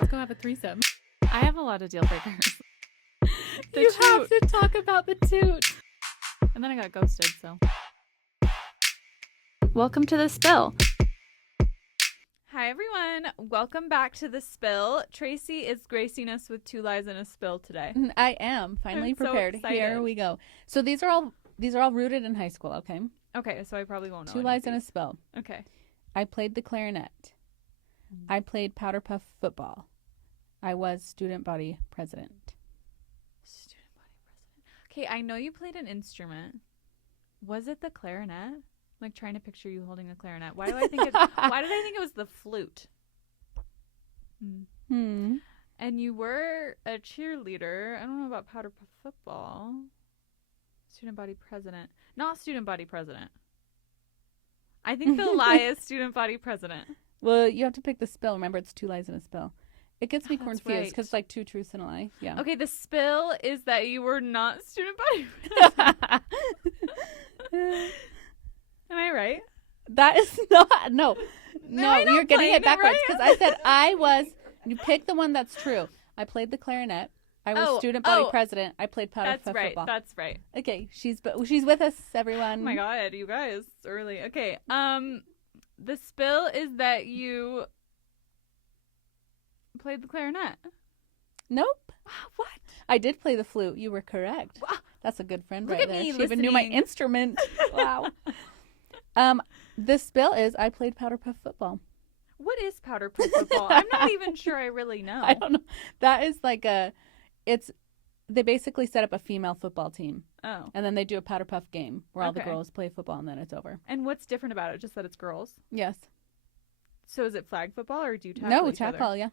Let's go have a threesome. I have a lot of deal breakers. You have to talk about the toot. And then I got ghosted, so. Welcome to The Spill. Hi, everyone. Welcome back to The Spill. Tracy is gracing us with 2 lies and a spill today. I am finally prepared. So Here we go. So these are all rooted in high school, okay? Okay, so I probably won't know. 2 lies and a spill. Okay. I played the clarinet. I played powder puff football. I was student body president. Student body president. Okay, I know you played an instrument. Was it the clarinet? Like trying to picture you holding a clarinet. Why did I think it was the flute? And you were a cheerleader. I don't know about powder puff football. Student body president. Not student body president. I think the lie is student body president. Well, you have to pick the spill. Remember, it's 2 lies and a spill. It gets me confused right. because it's like 2 truths and a lie. Yeah. Okay, the spill is that you were not student body president. Am I right? That is not. No, you're getting it backwards right? because I said I was. You pick the one that's true. I played the clarinet. I was student body president. I played powder puff football. That's right. Okay, she's with us, everyone. Oh my god, you guys, early. Okay, the spill is that you played the clarinet. Nope. What? I did play the flute. You were correct. Wow. That's a good friend Look right at there. me She even knew my listening. instrument. Wow. The spill is I played powder puff football. What is powder puff football? I'm not even sure I really know. I don't know. That is like they basically set up a female football team. Oh. And then they do a powder puff game where all the Okay. girls play football and then it's over. And what's different about it? Just that it's girls? Yes. So is it flag football or do you tackle No, each tackle, other? yeah.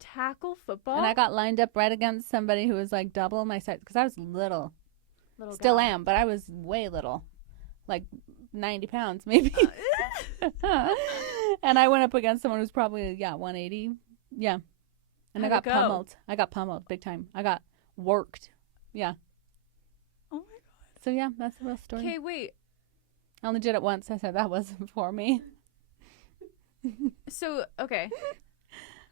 Tackle football? And I got lined up right against somebody who was like double my size because I was little. Still guy. am, but I was way little. Like 90 pounds maybe. And I went up against someone who's probably 180. Yeah. And How'd I it got go? pummeled. I got pummeled big time. I got worked. Yeah. Oh my god. So yeah, that's the real story. Okay, wait. I only did it once. I said that wasn't for me. So, okay.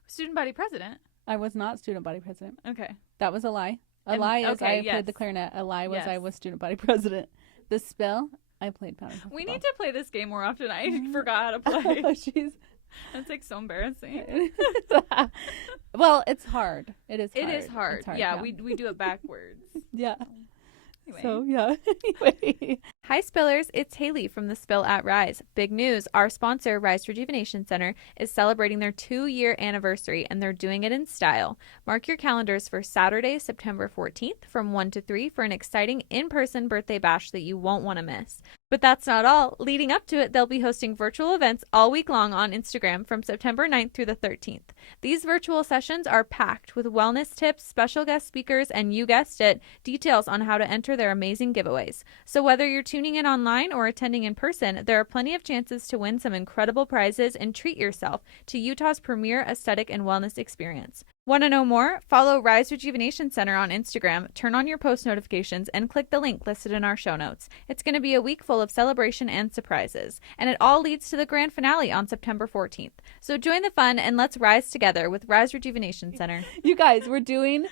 Student body president. I was not student body president. Okay. That was a lie. A And- lie is okay, I yes. played the clarinet. A lie was I Yes. was student body president. The spill, I played powder puff We football. need to play this game more often. I forgot how to play. She's That's like so embarrassing. well, it's hard. It is hard. It is hard. It's hard. Yeah, we do it backwards. Yeah. Anyway. So, yeah. Anyway. Hi, Spillers. It's Haley from The Spill at Rise. Big news. Our sponsor, Rise Rejuvenation Center, is celebrating their 2-year anniversary, and they're doing it in style. Mark your calendars for Saturday, September 14th from 1 to 3 for an exciting in-person birthday bash that you won't want to miss. But that's not all. Leading up to it, they'll be hosting virtual events all week long on Instagram from September 9th through the 13th. These virtual sessions are packed with wellness tips, special guest speakers, and you guessed it, details on how to enter their amazing giveaways. So whether you're tuning in online or attending in person, there are plenty of chances to win some incredible prizes and treat yourself to Utah's premier aesthetic and wellness experience. Want to know more? Follow Rise Rejuvenation Center on Instagram, turn on your post notifications, and click the link listed in our show notes. It's going to be a week full of celebration and surprises, and it all leads to the grand finale on September 14th. So join the fun and let's rise together with Rise Rejuvenation Center. You guys, we're doing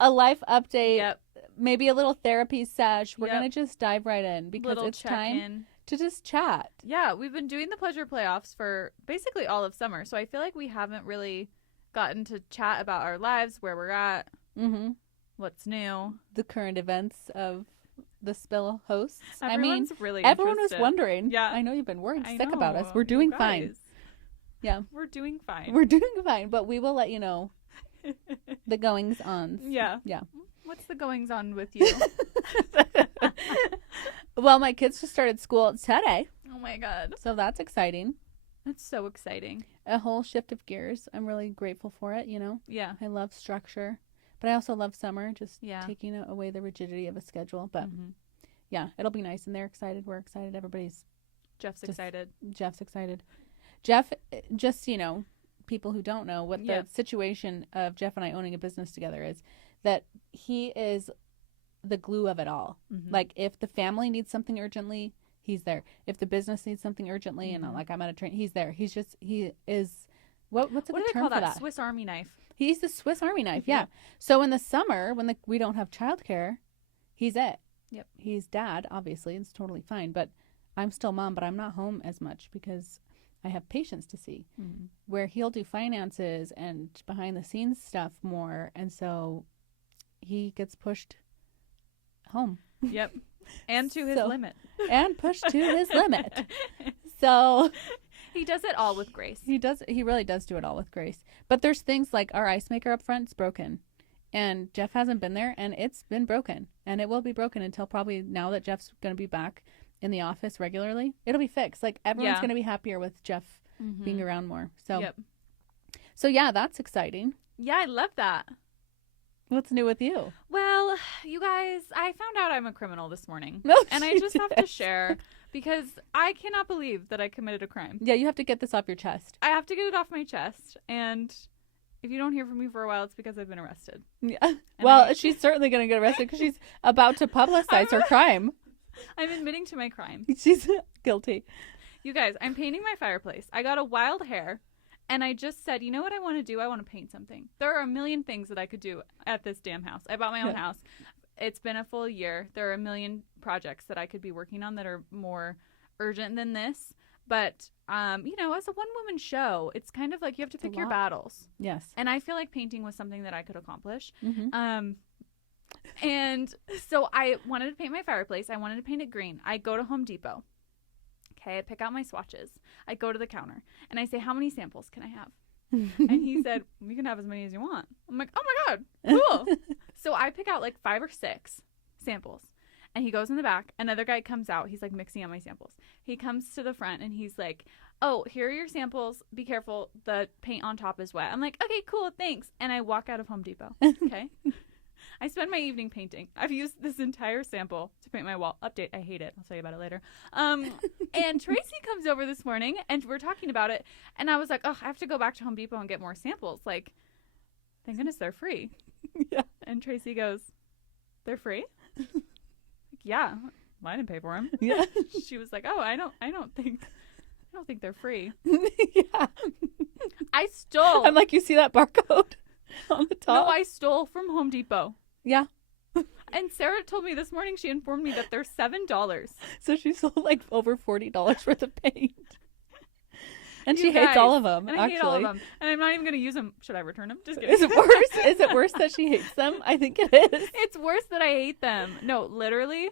a life update, Yep. maybe a little therapy sesh. We're Yep. going to just dive right in because Little it's time check-in. to just chat. Yeah, we've been doing the pleasure playoffs for basically all of summer, so I feel like we haven't really gotten to chat about our lives, where we're at, what's new. The current events of the Spill hosts. Everyone's really everyone was interested. wondering. Yeah. I know you've been worried I sick about us. know, We're you doing fine. guys. Yeah. We're doing fine. We're doing fine, but we will let you know the goings on. Yeah. Yeah. What's the goings on with you? Well, my kids just started school today, Oh my god. so that's exciting. That's so exciting. A whole shift of gears. I'm really grateful for it, you know. Yeah. I love structure, but I also love summer, just Yeah. taking away the rigidity of a schedule. But yeah, it'll be nice, and they're excited. We're excited. Everybody's Jeff's Just- excited. Jeff's excited. Jeff, just, you know, people who don't know what Yeah. the situation of Jeff and I owning a business together is, that he is the glue of it all. Like, if the family needs something urgently, he's there. If the business needs something urgently and like I'm at a train, he's there. He is What's a What good do they term call for that? that? Swiss Army knife. He's the Swiss Army knife, yeah. So in the summer, when we don't have childcare, he's it. Yep. He's dad, obviously. It's totally fine. But I'm still mom, but I'm not home as much because I have patients to see. Mm-hmm. Where he'll do finances and behind the scenes stuff more. And so he gets pushed home. Yep. And to his limit. And pushed to his limit. So he does it all with grace. He really does do it all with grace. But there's things like our ice maker up front is broken. And Jeff hasn't been there, and it's been broken. And it will be broken until probably now that Jeff's going to be back in the office regularly. It'll be fixed. Like, everyone's going to be happier with Jeff being around more. So, so yeah, that's exciting. Yeah, I love that. What's new with you? Well, you guys, I found out I'm a criminal this morning. No, and I just have to share because I cannot believe that I committed a crime. Yeah, you have to get this off your chest. I have to get it off my chest. And if you don't hear from me for a while, it's because I've been arrested. Yeah. Well, she's certainly going to get arrested because she's about to publicize her crime. I'm admitting to my crime. She's guilty. You guys, I'm painting my fireplace. I got a wild hair. And I just said, you know what I want to do? I want to paint something. There are a million things that I could do at this damn house. I bought my own house. It's been a full year. There are a million projects that I could be working on that are more urgent than this. But, you know, as a one-woman show, it's kind of like you have to pick your battles. Yes. And I feel like painting was something that I could accomplish. And so I wanted to paint my fireplace. I wanted to paint it green. I go to Home Depot. Okay, I pick out my swatches. I go to the counter and I say, how many samples can I have? And he said, you can have as many as you want. I'm like, oh my God, cool. So I pick out like 5 or 6 samples. And he goes in the back. Another guy comes out. He's like mixing up my samples. He comes to the front and he's like, oh, here are your samples. Be careful. The paint on top is wet. I'm like, okay, cool, thanks. And I walk out of Home Depot. Okay. I spend my evening painting. I've used this entire sample to paint my wall. Update, I hate it. I'll tell you about it later. And Tracy comes over this morning, and we're talking about it, and I was like, oh, I have to go back to Home Depot and get more samples. Like, thank goodness they're free. Yeah. And Tracy goes, they're free? Like, yeah. Well, I didn't pay for them. Yeah. She was like, oh, I don't think they're free. Yeah. I stole. I'm like, you see that barcode on the top? No, I stole from Home Depot. Yeah. And Sarah told me this morning, she informed me that they're $7. So she sold like over $40 worth of paint. And You she hates guys, all of them, and actually. I hate all of them. And I'm not even going to use them. Should I return them? Just kidding. Is it worse? Is it worse that she hates them? I think it is. It's worse that I hate them. No, literally,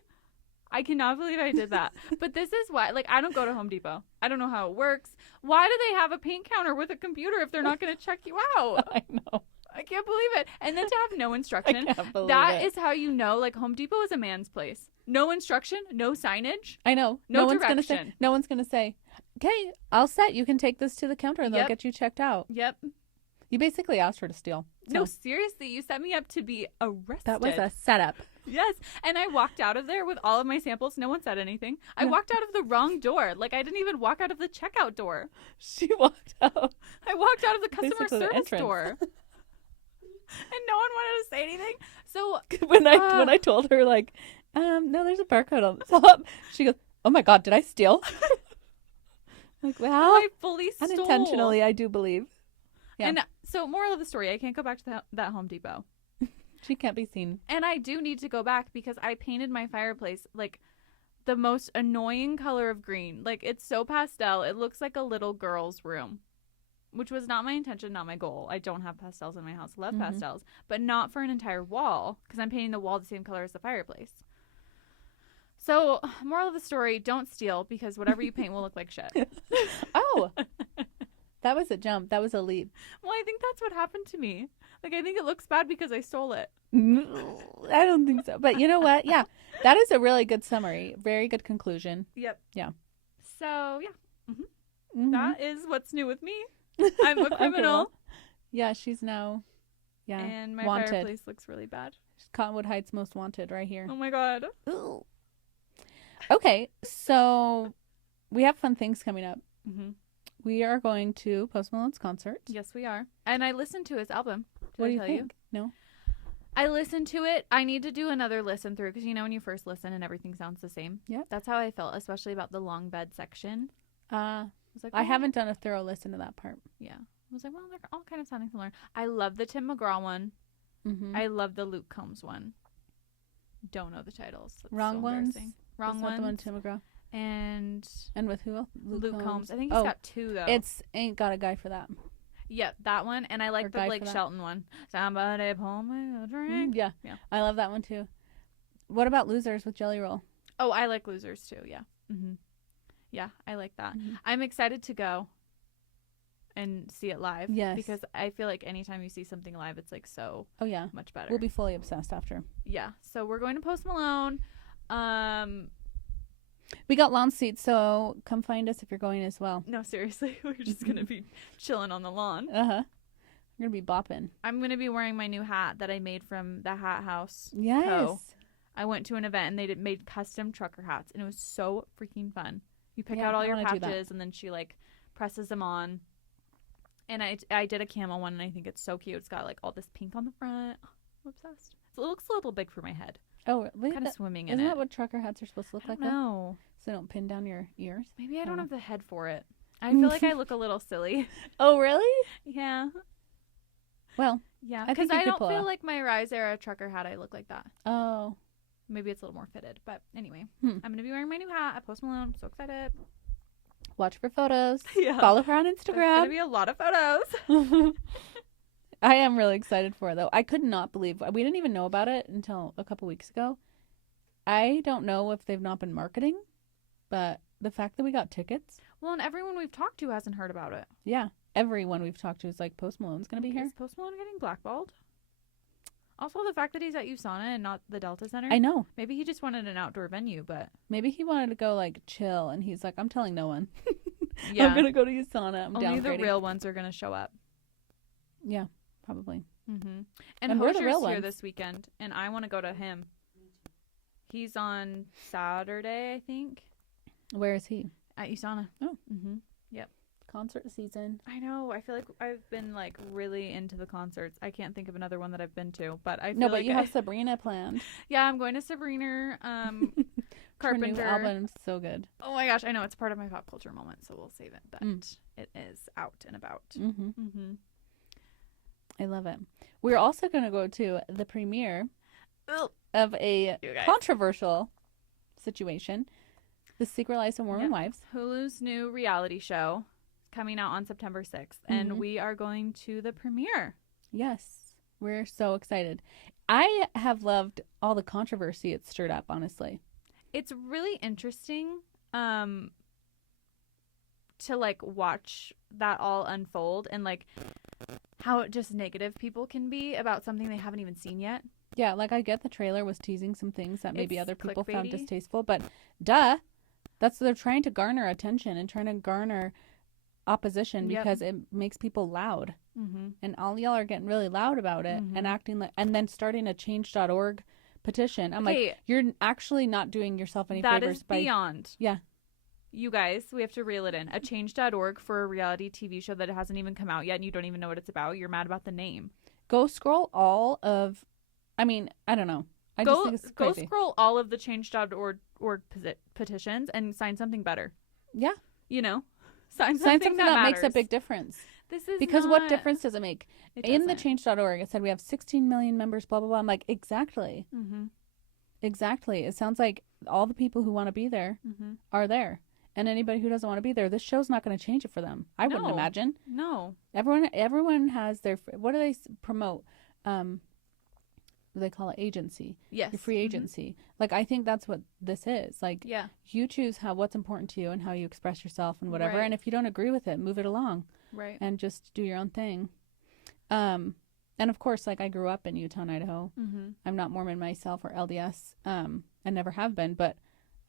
I cannot believe I did that. But this is why, like, I don't go to Home Depot. I don't know how it works. Why do they have a paint counter with a computer if they're not going to check you out? I know. I can't believe it. And then to have no instruction. I can't believe That it. is how you know, like, Home Depot is a man's place. No instruction, no signage. I know. No one's gonna direction. say. No one's gonna say, "Okay, all set. You can take this to the counter, and they'll Yep. get you checked out." Yep. You basically asked her to steal. So No, seriously, you set me up to be arrested. that was a setup. Yes. And I walked out of there with all of my samples. No one said anything. I No. walked out of the wrong door. Like, I didn't even walk out of the checkout door. She walked out. I walked out of the customer Basically the service entrance. door. And no one wanted to say anything. So when I told her like, no, there's a barcode on the top. She goes, "Oh my God, did I steal?" Like, well, I fully stole. unintentionally, I do believe. Yeah. And so, moral of the story, I can't go back to that Home Depot. She can't be seen. And I do need to go back because I painted my fireplace like the most annoying color of green. Like, it's so pastel. It looks like a little girl's room, which was not my intention, not my goal. I don't have pastels in my house. I love pastels, but not for an entire wall because I'm painting the wall the same color as the fireplace. So, moral of the story, don't steal because whatever you paint will look like shit. Oh, that was a jump. That was a leap. Well, I think that's what happened to me. Like, I think it looks bad because I stole it. I don't think so. But you know what? Yeah, that is a really good summary. Very good conclusion. Yep. Yeah. So, yeah. Mhm. That is what's new with me. I'm a criminal. Yeah, she's now, And my wanted. fireplace looks really bad. She's Cottonwood Heights Most Wanted right here. Oh my God. Ooh. Okay, so we have fun things coming up. Mm-hmm. We are going to Post Malone's concert. Yes, we are. And I listened to his album. What do I you tell think? No? I listened to it. I need to do another listen through because you know when you first listen and everything sounds the same. Yep. That's how I felt, especially about the long bed section. I was like, I oh. haven't done a thorough listen to that part. Yeah. was like, well, they're all kind of sounding similar. I love the Tim McGraw one. Mm-hmm. I love the Luke Combs one. Don't know the titles. That's Wrong so Ones. Wrong Is Ones. that the one Tim McGraw? And with who else? Luke Combs. I think he's got 2 though. It's Ain't Got a Guy for That. Yeah, that one. And I like the Blake Shelton one. Somebody pour me a drink. Yeah. I love that one too. What about Losers with Jelly Roll? Oh, I like Losers too. Yeah. Mm-hmm. Yeah, I like that. Mm-hmm. I'm excited to go and see it live. Yes. Because I feel like anytime you see something live, it's like so much better. We'll be fully obsessed after. Yeah. So we're going to Post Malone. We got lawn seats, so come find us if you're going as well. No, seriously. We're just going to be chilling on the lawn. Uh-huh. We're going to be bopping. I'm going to be wearing my new hat that I made from the Hat House. Yes. Co. I went to an event and they made custom trucker hats, and it was so freaking fun. You pick out all your patches, and then she like presses them on. And I did a camel one, and I think it's so cute. It's got like all this pink on the front. I'm obsessed. It looks a little big for my head. Oh, really? Kind of swimming in it. Isn't that what trucker hats are supposed to look like? No. So they don't pin down your ears? Maybe I don't have the head for it. I feel like I look a little silly. Oh, really? Yeah. Well, yeah. Because I don't feel like my Rise era trucker hat, I look like that. Oh. Maybe it's a little more fitted. But anyway, I'm going to be wearing my new hat at Post Malone. I'm so excited. Watch for photos. Yeah. Follow her on Instagram. There's going to be a lot of photos. I am really excited for it, though. I could not believe we didn't even know about it until a couple weeks ago. I don't know if they've not been marketing, but the fact that we got tickets. Well, and everyone we've talked to hasn't heard about it. Yeah. Everyone we've talked to is like, Post Malone's going to be here. Is Post Malone getting blackballed? Also, the fact that he's at USANA and not the Delta Center. I know. Maybe he just wanted an outdoor venue, but... Maybe he wanted to go, like, chill, and he's like, I'm telling no one. Yeah. I'm going to go to USANA. I'm Only downgrading. the real ones are going to show up. Yeah, probably. Mm-hmm. And we're the Hosier's real here ones. this weekend, and I want to go to him. He's on Saturday, I think. Where is he? At USANA. Oh. Mm-hmm. Yep. Concert season. I know. I feel like I've been like really into the concerts. I can't think of another one that I've been to, but I feel No, but like you have Sabrina planned. Yeah, I'm going to Sabrina Carpenter. Her new album's so good. Oh my gosh, I know it's part of my pop culture moment, so we'll save it. But it is out and about. Mm-hmm. Mm-hmm. I love it. We're also going to go to the premiere of a controversial situation, The Secret Lives of Mormon Wives. Hulu's new reality show coming out on September 6th, and we are going to the premiere. Yes, we're so excited. I have loved all the controversy it's stirred up, honestly. It's really interesting to like watch that all unfold and like how just negative people can be about something they haven't even seen yet. Yeah, like I get the trailer was teasing some things that maybe other people found clickbaity. distasteful, but they're trying to garner attention and trying to garner opposition because it makes people loud. Mm-hmm. And all y'all are getting really loud about it and acting like, and then starting a change.org petition. I'm like, you're actually not doing yourself any favors. That is beyond. Yeah. You guys, we have to reel it in. A change.org for a reality TV show that hasn't even come out yet and you don't even know what it's about. You're mad about the name. Go scroll all of, I mean, I don't know. I just think it's crazy. Go scroll all of the change.org petitions and sign something better. Yeah. You know? Sign something that makes a big difference. This is because not... what difference does it make? In the change.org, it said we have 16 million members, blah, blah, blah. I'm like, exactly. Mm-hmm. Exactly. It sounds like all the people who want to be there are there. And anybody who doesn't want to be there, this show's not going to change it for them. I wouldn't imagine. No. Everyone has their, what do they promote? They call it agency. Yes. Your free agency. Like, I think that's what this is. Like, yeah. You choose what's important to you and how you express yourself and whatever. Right. And if you don't agree with it, move it along. Right. And just do your own thing. And of course, like, I grew up in Utah and Idaho. Mm-hmm. I'm not Mormon myself or LDS. I never have been, but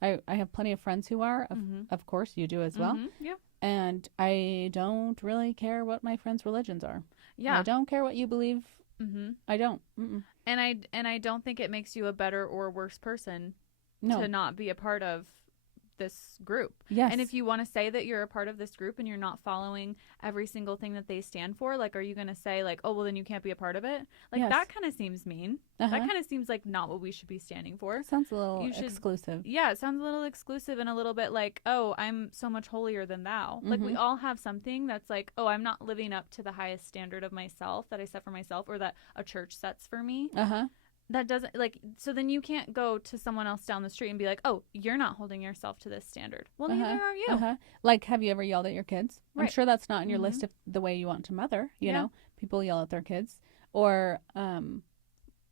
I have plenty of friends who are. Of course, you do as well. Yeah. And I don't really care what my friends' religions are. Yeah. I don't care what you believe. I don't. And I don't think it makes you a better or worse person to not be a part of this group. Yes. And if you want to say that you're a part of this group and you're not following every single thing that they stand for, like, are you going to say, like, oh, well, then you can't be a part of it? Like, Yes. that kind of seems mean. That kind of seems like not what we should be standing for. Sounds a little exclusive. Yeah, it sounds a little exclusive and a little bit like, oh, I'm so much holier than thou. Like, we all have something that's like, oh, I'm not living up to the highest standard of myself that I set for myself or that a church sets for me. That doesn't, like, so then you can't go to someone else down the street and be like, oh, you're not holding yourself to this standard. Well, neither are you. Like, have you ever yelled at your kids? Right. I'm sure that's not on your list of the way you want to mother. You know, people yell at their kids. Or,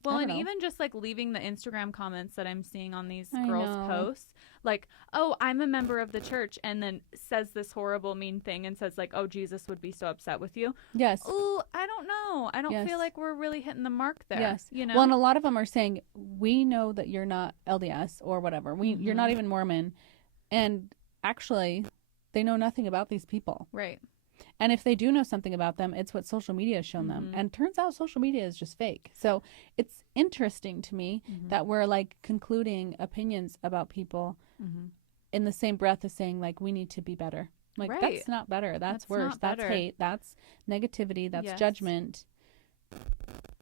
well, and even just like leaving the Instagram comments that I'm seeing on these girls' posts, like, oh, I'm a member of the church, and then says this horrible, mean thing and says, like, oh, Jesus would be so upset with you. Yes. Oh, I don't know. I don't feel like we're really hitting the mark there. Yes. You know? Well, and a lot of them are saying, we know that you're not LDS or whatever. You're not even Mormon. And actually, they know nothing about these people. Right. And if they do know something about them, it's what social media has shown them. And turns out social media is just fake. So it's interesting to me that we're like concluding opinions about people in the same breath as saying, like, we need to be better. Like, that's not better. That's worse. That's hate. That's negativity. That's judgment.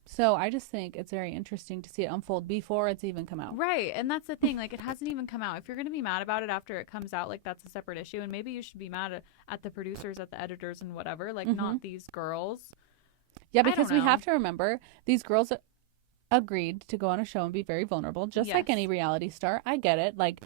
So I just think it's very interesting to see it unfold before it's even come out. Right. And that's the thing. Like, it hasn't even come out. If you're going to be mad about it after it comes out, like, that's a separate issue. And maybe you should be mad at the producers, at the editors and whatever. Like, not these girls. Yeah, because we have to remember these girls agreed to go on a show and be very vulnerable, just like any reality star. I get it. Like,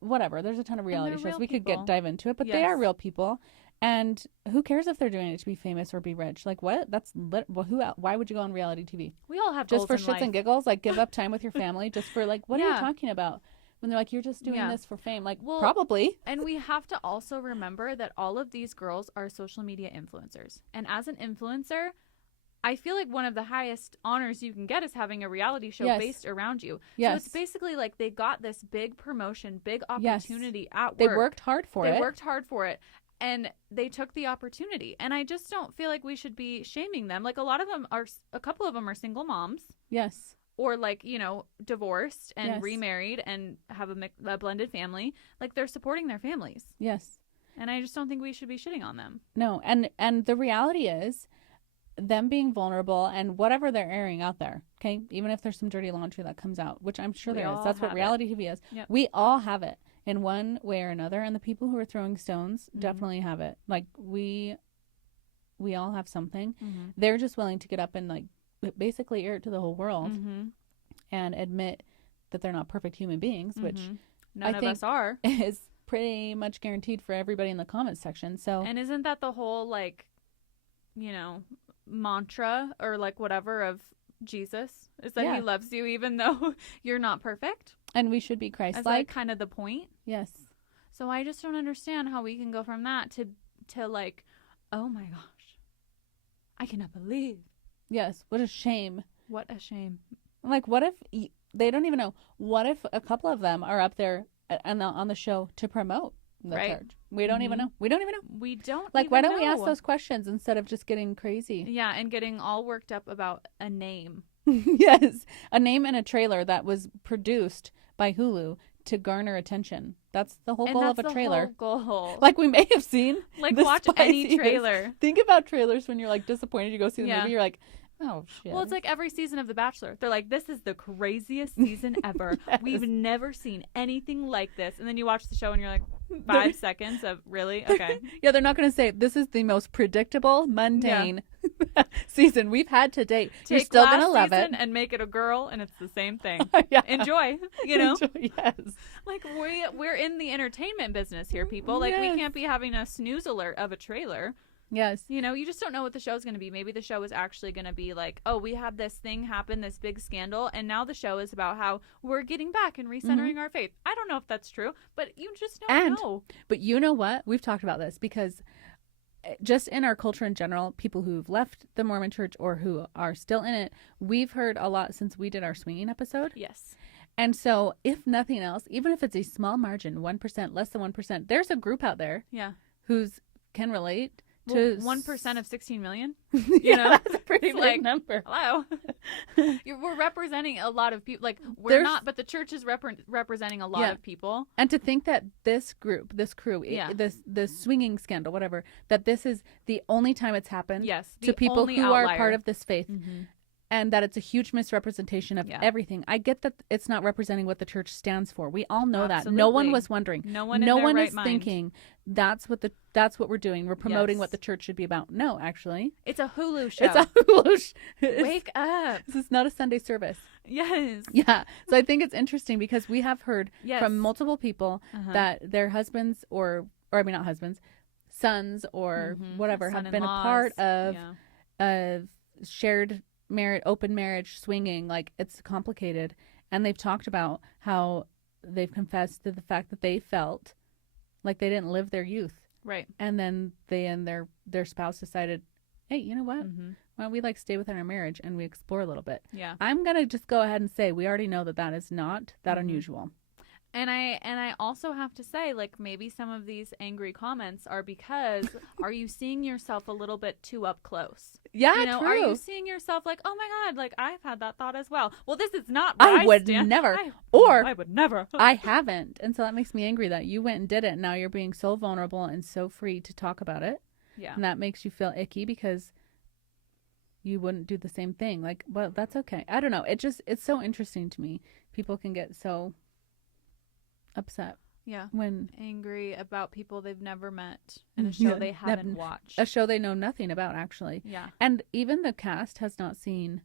whatever. There's a ton of reality shows. We could dive into it, but they are real people. And who cares if they're doing it to be famous or be rich? Like, what? Why would you go on reality TV? We all have just goals for shits and giggles. Like, give up time with your family just for, like, what are you talking about? When they're like, you're just doing this for fame. Like, well, probably. And we have to also remember that all of these girls are social media influencers. And as an influencer, I feel like one of the highest honors you can get is having a reality show based around you. So it's basically like they got this big promotion, big opportunity at work. They worked hard for it. And they took the opportunity. And I just don't feel like we should be shaming them. Like, a couple of them are single moms. Yes. Or, like, you know, divorced and remarried and have a blended family. Like, they're supporting their families. Yes. And I just don't think we should be shitting on them. No. And the reality is them being vulnerable and whatever they're airing out there, okay? Even if there's some dirty laundry that comes out, which I'm sure there is. That's what reality TV is. Yep. We all have it. In one way or another, and the people who are throwing stones definitely have it. Like, we all have something. They're just willing to get up and, like, basically air it to the whole world and admit that they're not perfect human beings, which none of us are, is pretty much guaranteed for everybody in the comments section. So, and isn't that the whole, like, you know, mantra or like whatever of Jesus, is that he loves you even though you're not perfect? And we should be Christ-like. Is that kind of the point? Yes. So I just don't understand how we can go from that to like, oh my gosh, I cannot believe. Yes. What a shame. What a shame. Like, what if they don't even know? What if a couple of them are up there on the show to promote the church? We don't even know. We don't even know. We don't. Like, why don't we ask those questions instead of just getting crazy? Yeah, and getting all worked up about a name. Yes, a name and a trailer that was produced by Hulu to garner attention. That's the whole goal of a trailer. Whole goal. Like, we may have seen. Like, watch any trailer. Think about trailers when you're like disappointed you go see the movie. You're like, oh shit. Well, it's like every season of The Bachelor. They're like, this is the craziest season ever. We've never seen anything like this. And then you watch the show and you're like, 5 seconds of really? Okay. Yeah, they're not going to say this is the most predictable, mundane season we've had to date. You're still going to love it and make it a girl, and it's the same thing. Enjoy, you know. Yes. Like, we're in the entertainment business here, people. Like, we can't be having a snooze alert of a trailer. Yes. You know, you just don't know what the show's going to be. Maybe the show is actually going to be like, oh, we had this thing happen, this big scandal, and now the show is about how we're getting back and recentering our faith. I don't know if that's true, but you just don't know. But you know what? We've talked about this because just in our culture in general, people who've left the Mormon church or who are still in it, we've heard a lot since we did our swinging episode. Yes. And so if nothing else, even if it's a small margin, 1%, less than 1%, there's a group out there who's can relate to 1% of 16 million. Yeah, that's a pretty big number. Hello. We're representing a lot of people. Like, we're not, but the church is representing a lot of people. And to think that this group, this crew, this swinging scandal, whatever, that this is the only time it's happened to people who are part of this faith. And that it's a huge misrepresentation of everything. I get that it's not representing what the church stands for. We all know that. No one was wondering. No one is thinking that's what we're doing. We're promoting what the church should be about. No, actually, it's a Hulu show. It's a Hulu show. Wake up! This is not a Sunday service. Yes. Yeah. So I think it's interesting because we have heard from multiple people that their husbands not husbands, sons or whatever have been a part of shared marriage, open marriage, swinging. Like, it's complicated, and they've talked about how they've confessed to the fact that they felt like they didn't live their youth, right? And then they and their spouse decided, hey, you know what, why don't we stay within our marriage and we explore a little bit. I'm gonna just go ahead and say we already know that is not that unusual. And I also have to say, like, maybe some of these angry comments are because are you seeing yourself a little bit too up close? Yeah, true. Are you seeing yourself like, oh my God, like, I've had that thought as well. Well, this is not what I would never. I would never. I haven't. And so that makes me angry that you went and did it. And now you're being so vulnerable and so free to talk about it. Yeah. And that makes you feel icky because you wouldn't do the same thing. Like, well, that's okay. I don't know. It's so interesting to me. People can get so upset when angry about people they've never met in a show they haven't watched, a show they know nothing about, actually. And even the cast has not seen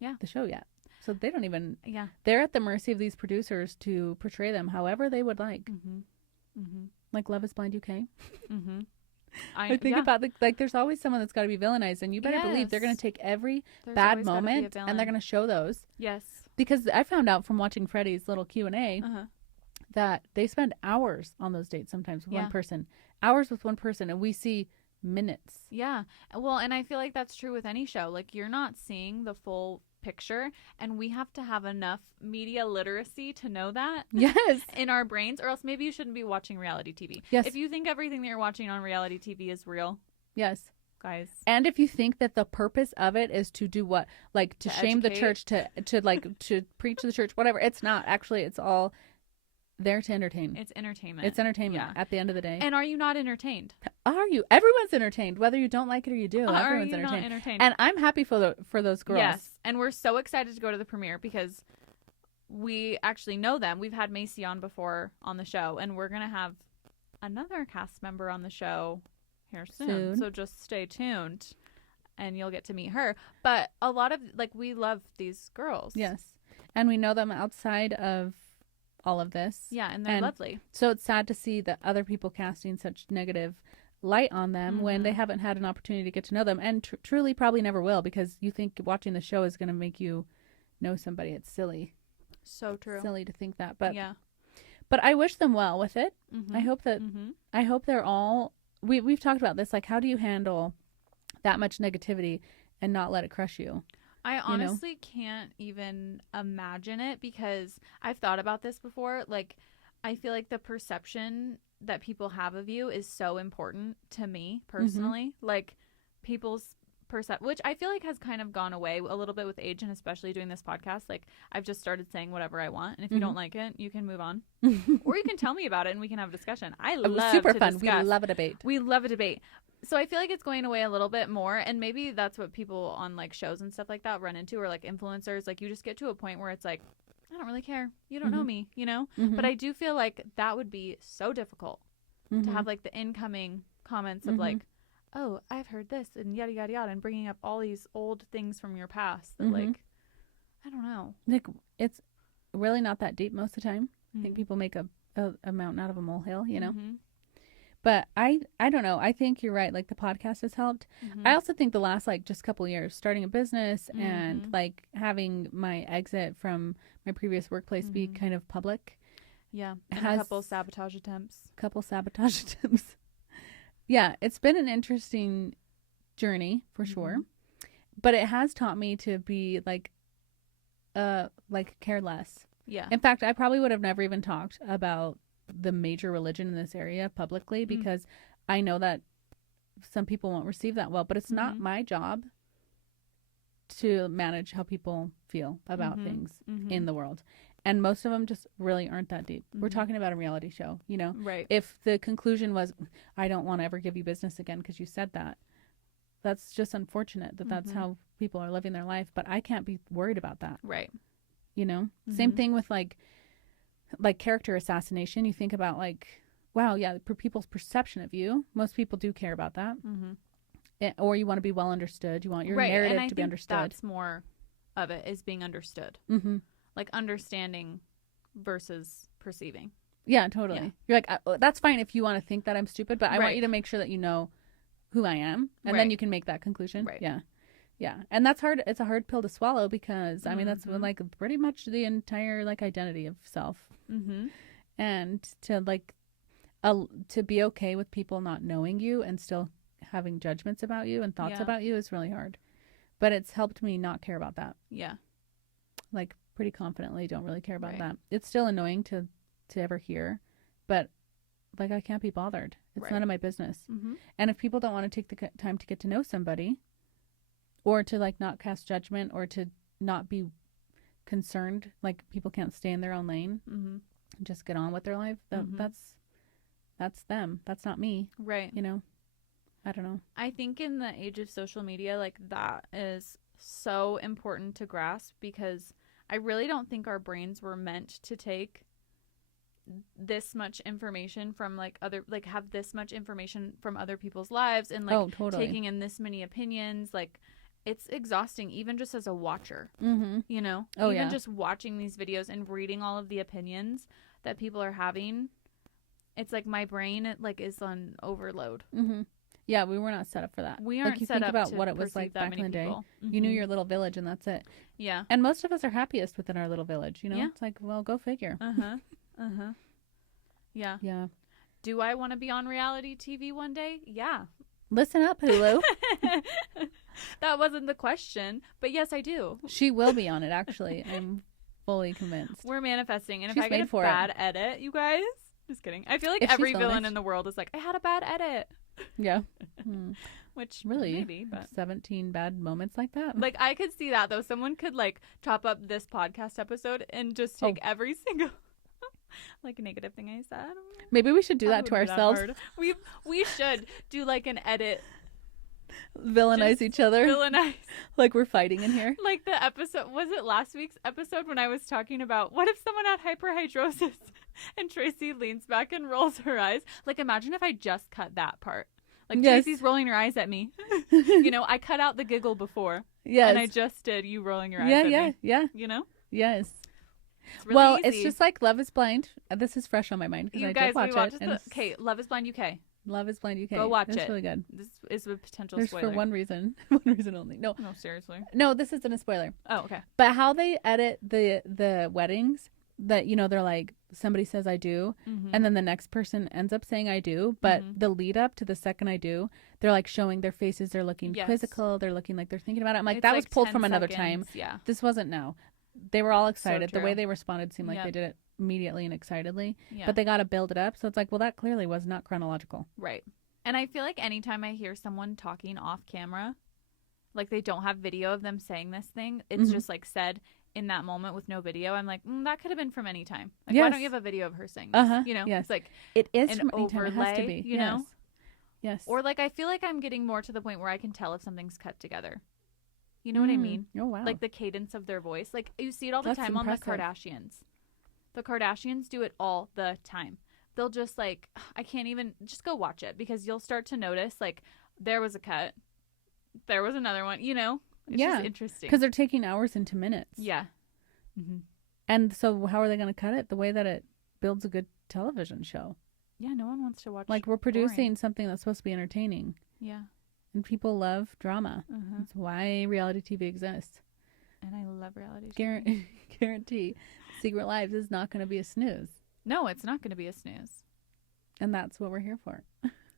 the show yet, so they don't even they're at the mercy of these producers to portray them however they would like. Like Love is Blind UK. I think about there's always someone that's got to be villainized, and you better believe they're going to take every bad moment and they're going to show those. Because I found out from watching Freddie's little Q&A that they spend hours on those dates sometimes with one person. Hours with one person, and we see minutes. Yeah. Well, and I feel like that's true with any show. Like, you're not seeing the full picture, and we have to have enough media literacy to know that. Yes. In our brains, or else maybe you shouldn't be watching reality TV. Yes. If you think everything that you're watching on reality TV is real. Yes. Guys. And if you think that the purpose of it is to do what? Like, to shame educate. The church, to preach to the church, whatever. It's not. Actually, it's all there to entertain. It's entertainment. It's entertainment at the end of the day. And are you not entertained? Are you? Everyone's entertained, whether you don't like it or you do. Everyone's entertained. Not entertained. And I'm happy for those girls. Yes. And we're so excited to go to the premiere because we actually know them. We've had Macy on before on the show, and we're going to have another cast member on the show here soon. So just stay tuned and you'll get to meet her. But a lot of, we love these girls. Yes. And we know them outside of all of this. Yeah, and they're lovely. So it's sad to see that other people casting such negative light on them when they haven't had an opportunity to get to know them, and truly probably never will, because you think watching the show is going to make you know somebody. It's silly. So true. Silly to think that, but but I wish them well with it. I hope that I hope they're all. We've talked about this. Like, how do you handle that much negativity and not let it crush you? I honestly can't even imagine it, because I've thought about this before. Like, I feel like the perception that people have of you is so important to me personally. Like, people's perception, which I feel like has kind of gone away a little bit with age, and especially doing this podcast. Like, I've just started saying whatever I want, and if you don't like it, you can move on. Or you can tell me about it and we can have a discussion. I love super to fun. discuss. We love a debate. We love a debate. So I feel like it's going away a little bit more, and maybe that's what people on shows and stuff like that run into, or influencers. Like, you just get to a point where it's like, I don't really care. You don't know me, But I do feel like that would be so difficult to have the incoming comments of oh, I've heard this and yada yada yada, and bringing up all these old things from your past that I don't know. It's really not that deep most of the time. I think people make a mountain out of a molehill, But I don't know. I think you're right. The podcast has helped. I also think the last just couple years, starting a business and having my exit from my previous workplace be kind of public. Yeah, and a couple sabotage attempts. Yeah, it's been an interesting journey for sure, but it has taught me to be care less. Yeah. In fact, I probably would have never even talked about the major religion in this area publicly, because I know that some people won't receive that well, but it's not my job to manage how people feel about things in the world. And most of them just really aren't that deep. We're talking about a reality show, you know? Right. If the conclusion was, I don't want to ever give you business again because you said that, that's just unfortunate that that's how people are living their life. But I can't be worried about that. Right. You know? Same thing with like character assassination. You think about like, wow, yeah, for people's perception of you, most people do care about that. Or you want to be well understood. You want your narrative to be understood. That's more of it, is being understood. Like understanding versus perceiving. Yeah, totally. Yeah. You're like, that's fine if you want to think that I'm stupid, but I want you to make sure that you know who I am, and then you can make that conclusion. Right. Yeah. Yeah. And that's hard. It's a hard pill to swallow because, I mean, that's like pretty much the entire like identity of self. And to like, to be okay with people not knowing you and still having judgments about you and thoughts about you is really hard. But it's helped me not care about that. Yeah. Like, pretty confidently don't really care about that. It's still annoying to ever hear, but like I can't be bothered. It's none of my business. And if people don't want to take the time to get to know somebody, or to like not cast judgment, or to not be concerned, like people can't stay in their own lane and just get on with their life, that's them. That's not me. Right. You know, I don't know. I think in the age of social media, like that is so important to grasp, because I really don't think our brains were meant to take this much information from like other, like have this much information from other people's lives and like taking in this many opinions. Like it's exhausting even just as a watcher, you know, even just watching these videos and reading all of the opinions that people are having. It's like my brain like is on overload. Yeah, we were not set up for that. We aren't like you set think up about to what it was like back in the day. You knew your little village and that's it. Yeah. And most of us are happiest within our little village, you know? Yeah. It's like, well, go figure. Yeah. Yeah. Do I want to be on reality TV one day? Yeah. Listen up, Hulu. That wasn't the question, but yes, I do. She will be on it, actually. I'm fully convinced. We're manifesting. And if I get a bad edit, you guys, just kidding. I feel like every villain in the world is like, I had a bad edit. Yeah. Which really, maybe, but 17 bad moments like that. Like I could see that though. Someone could like chop up this podcast episode and just take every single like negative thing I said. Maybe we should do that to ourselves. We should do like an edit. Villainize each other. Villainize. Like we're fighting in here. Like the episode, was it last week's episode when I was talking about what if someone had hyperhidrosis and Tracy leans back and rolls her eyes? Like imagine if I just cut that part. Like Tracy's rolling her eyes at me. You know, I cut out the giggle before. Yes. And I just did you rolling your eyes at me. Yeah. You know? Yes. It's really easy. It's just like Love is Blind. This is fresh on my mind because I did watch it. Okay, Love is Blind UK. Love is Blind UK. Go watch it. It's really good. This is a potential There's spoiler. For one reason. One reason only. No, seriously. No, this isn't a spoiler. Oh, okay. But how they edit the weddings, that, you know, they're like, somebody says I do, and then the next person ends up saying I do, but the lead up to the second I do, they're like showing their faces, they're looking quizzical, they're looking like they're thinking about it. I'm like, that was pulled from another time. Yeah. This wasn't now. They were all excited. The way they responded seemed like they did it immediately and excitedly, but they got to build it up. So it's like, well, that clearly was not chronological. Right. And I feel like anytime I hear someone talking off camera, like they don't have video of them saying this thing, it's just like said in that moment with no video. I'm like, that could have been from any time. Like, why don't you have a video of her saying this? You know, it's like it is from any time. It has to be. You know? Yes. Or like, I feel like I'm getting more to the point where I can tell if something's cut together. You know what I mean? Oh, wow. Like the cadence of their voice. Like you see it all the time on the Kardashians. The Kardashians do it all the time. They'll just like, I can't even, just go watch it because you'll start to notice like there was a cut. There was another one, you know? It's just interesting. Because they're taking hours into minutes. Yeah. And so how are they going to cut it? The way that it builds a good television show. Yeah, no one wants to watch. Like we're producing something that's supposed to be entertaining. Yeah. And people love drama. That's why reality TV exists. And I love reality TV. Guarantee Secret Lives is not going to be a snooze. No, it's not going to be a snooze. And that's what we're here for.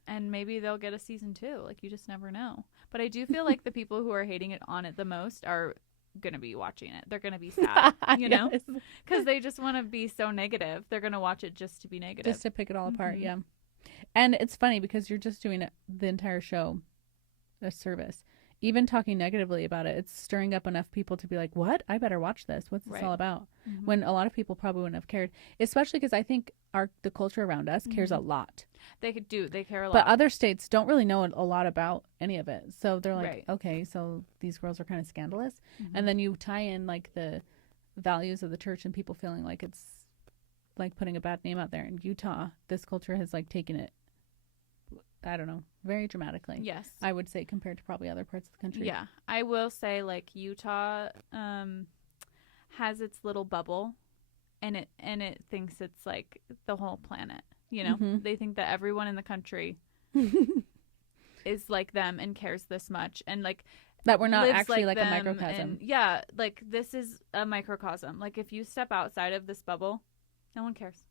And maybe they'll get a season 2. Like, you just never know. But I do feel like the people who are hating it on it the most are going to be watching it. They're going to be sad, you know? Because they just want to be so negative. They're going to watch it just to be negative. Just to pick it all apart, yeah. And it's funny because you're just doing the entire show, a service. Even talking negatively about it, it's stirring up enough people to be like, what? I better watch this. What's this all about? Mm-hmm. When a lot of people probably wouldn't have cared. Especially because I think the culture around us cares a lot. They care a lot. But other states don't really know a lot about any of it. So they're like, okay, so these girls are kind of scandalous. Mm-hmm. And then you tie in like the values of the church and people feeling like it's like putting a bad name out there. In Utah, this culture has like taken it, I don't know, very dramatically. Yes. I would say compared to probably other parts of the country. Yeah. I will say like Utah has its little bubble and it thinks it's like the whole planet. You know, mm-hmm. They think that everyone in the country is like them and cares this much and like that we're not actually like a microcosm. Yeah, like this is a microcosm. Like if you step outside of this bubble, no one cares.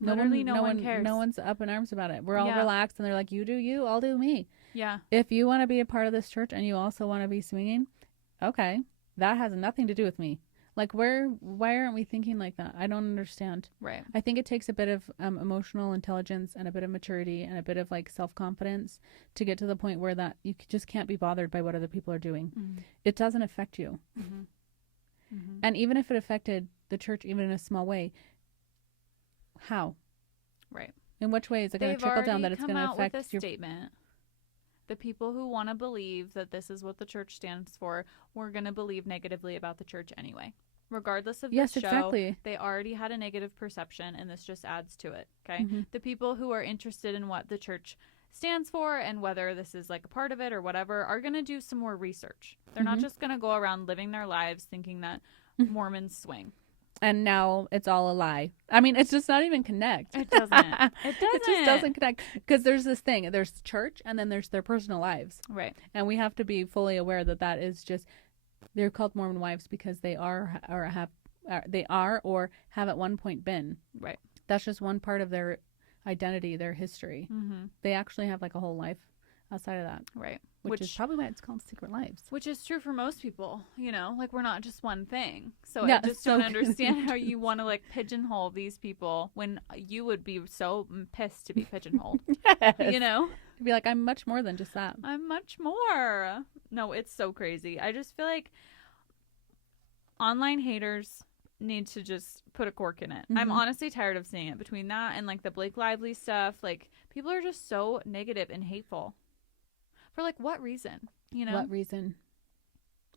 No one cares. No one's up in arms about it. We're all relaxed and they're like, you do you, I'll do me. Yeah. If you want to be a part of this church and you also want to be swinging, okay, that has nothing to do with me. Like why aren't we thinking like that? I don't understand. Right. I think it takes a bit of emotional intelligence and a bit of maturity and a bit of like self-confidence to get to the point where that you just can't be bothered by what other people are doing. Mm-hmm. It doesn't affect you. Mm-hmm. Mm-hmm. And even if it affected the church, even in a small way, how? Right. In which way is it going to trickle down that it's going to affect with a statement? The people who want to believe that this is what the church stands for, we're going to believe negatively about the church anyway. Regardless of this show, exactly. They already had a negative perception, and this just adds to it, okay? Mm-hmm. The people who are interested in what the church stands for and whether this is like a part of it or whatever are going to do some more research. They're not just going to go around living their lives thinking that Mormons swing. And now it's all a lie. I mean, it's just not even connect. It doesn't. It just doesn't connect. Because there's this thing. There's church and then there's their personal lives. Right. And we have to be fully aware that is just, they're called Mormon wives because they are or have at one point been. Right. That's just one part of their identity, their history. Mm-hmm. They actually have like a whole life outside of that. Right. Which is probably why it's called Secret Lives. Which is true for most people, you know, like we're not just one thing. So I just don't understand how you want to like pigeonhole these people when you would be so pissed to be pigeonholed. Yes. You know? To be like, I'm much more than just that. I'm much more. No, it's so crazy. I just feel like online haters need to just put a cork in it. Mm-hmm. I'm honestly tired of seeing it. Between that and like the Blake Lively stuff, like people are just so negative and hateful. For like what reason? You know? What reason?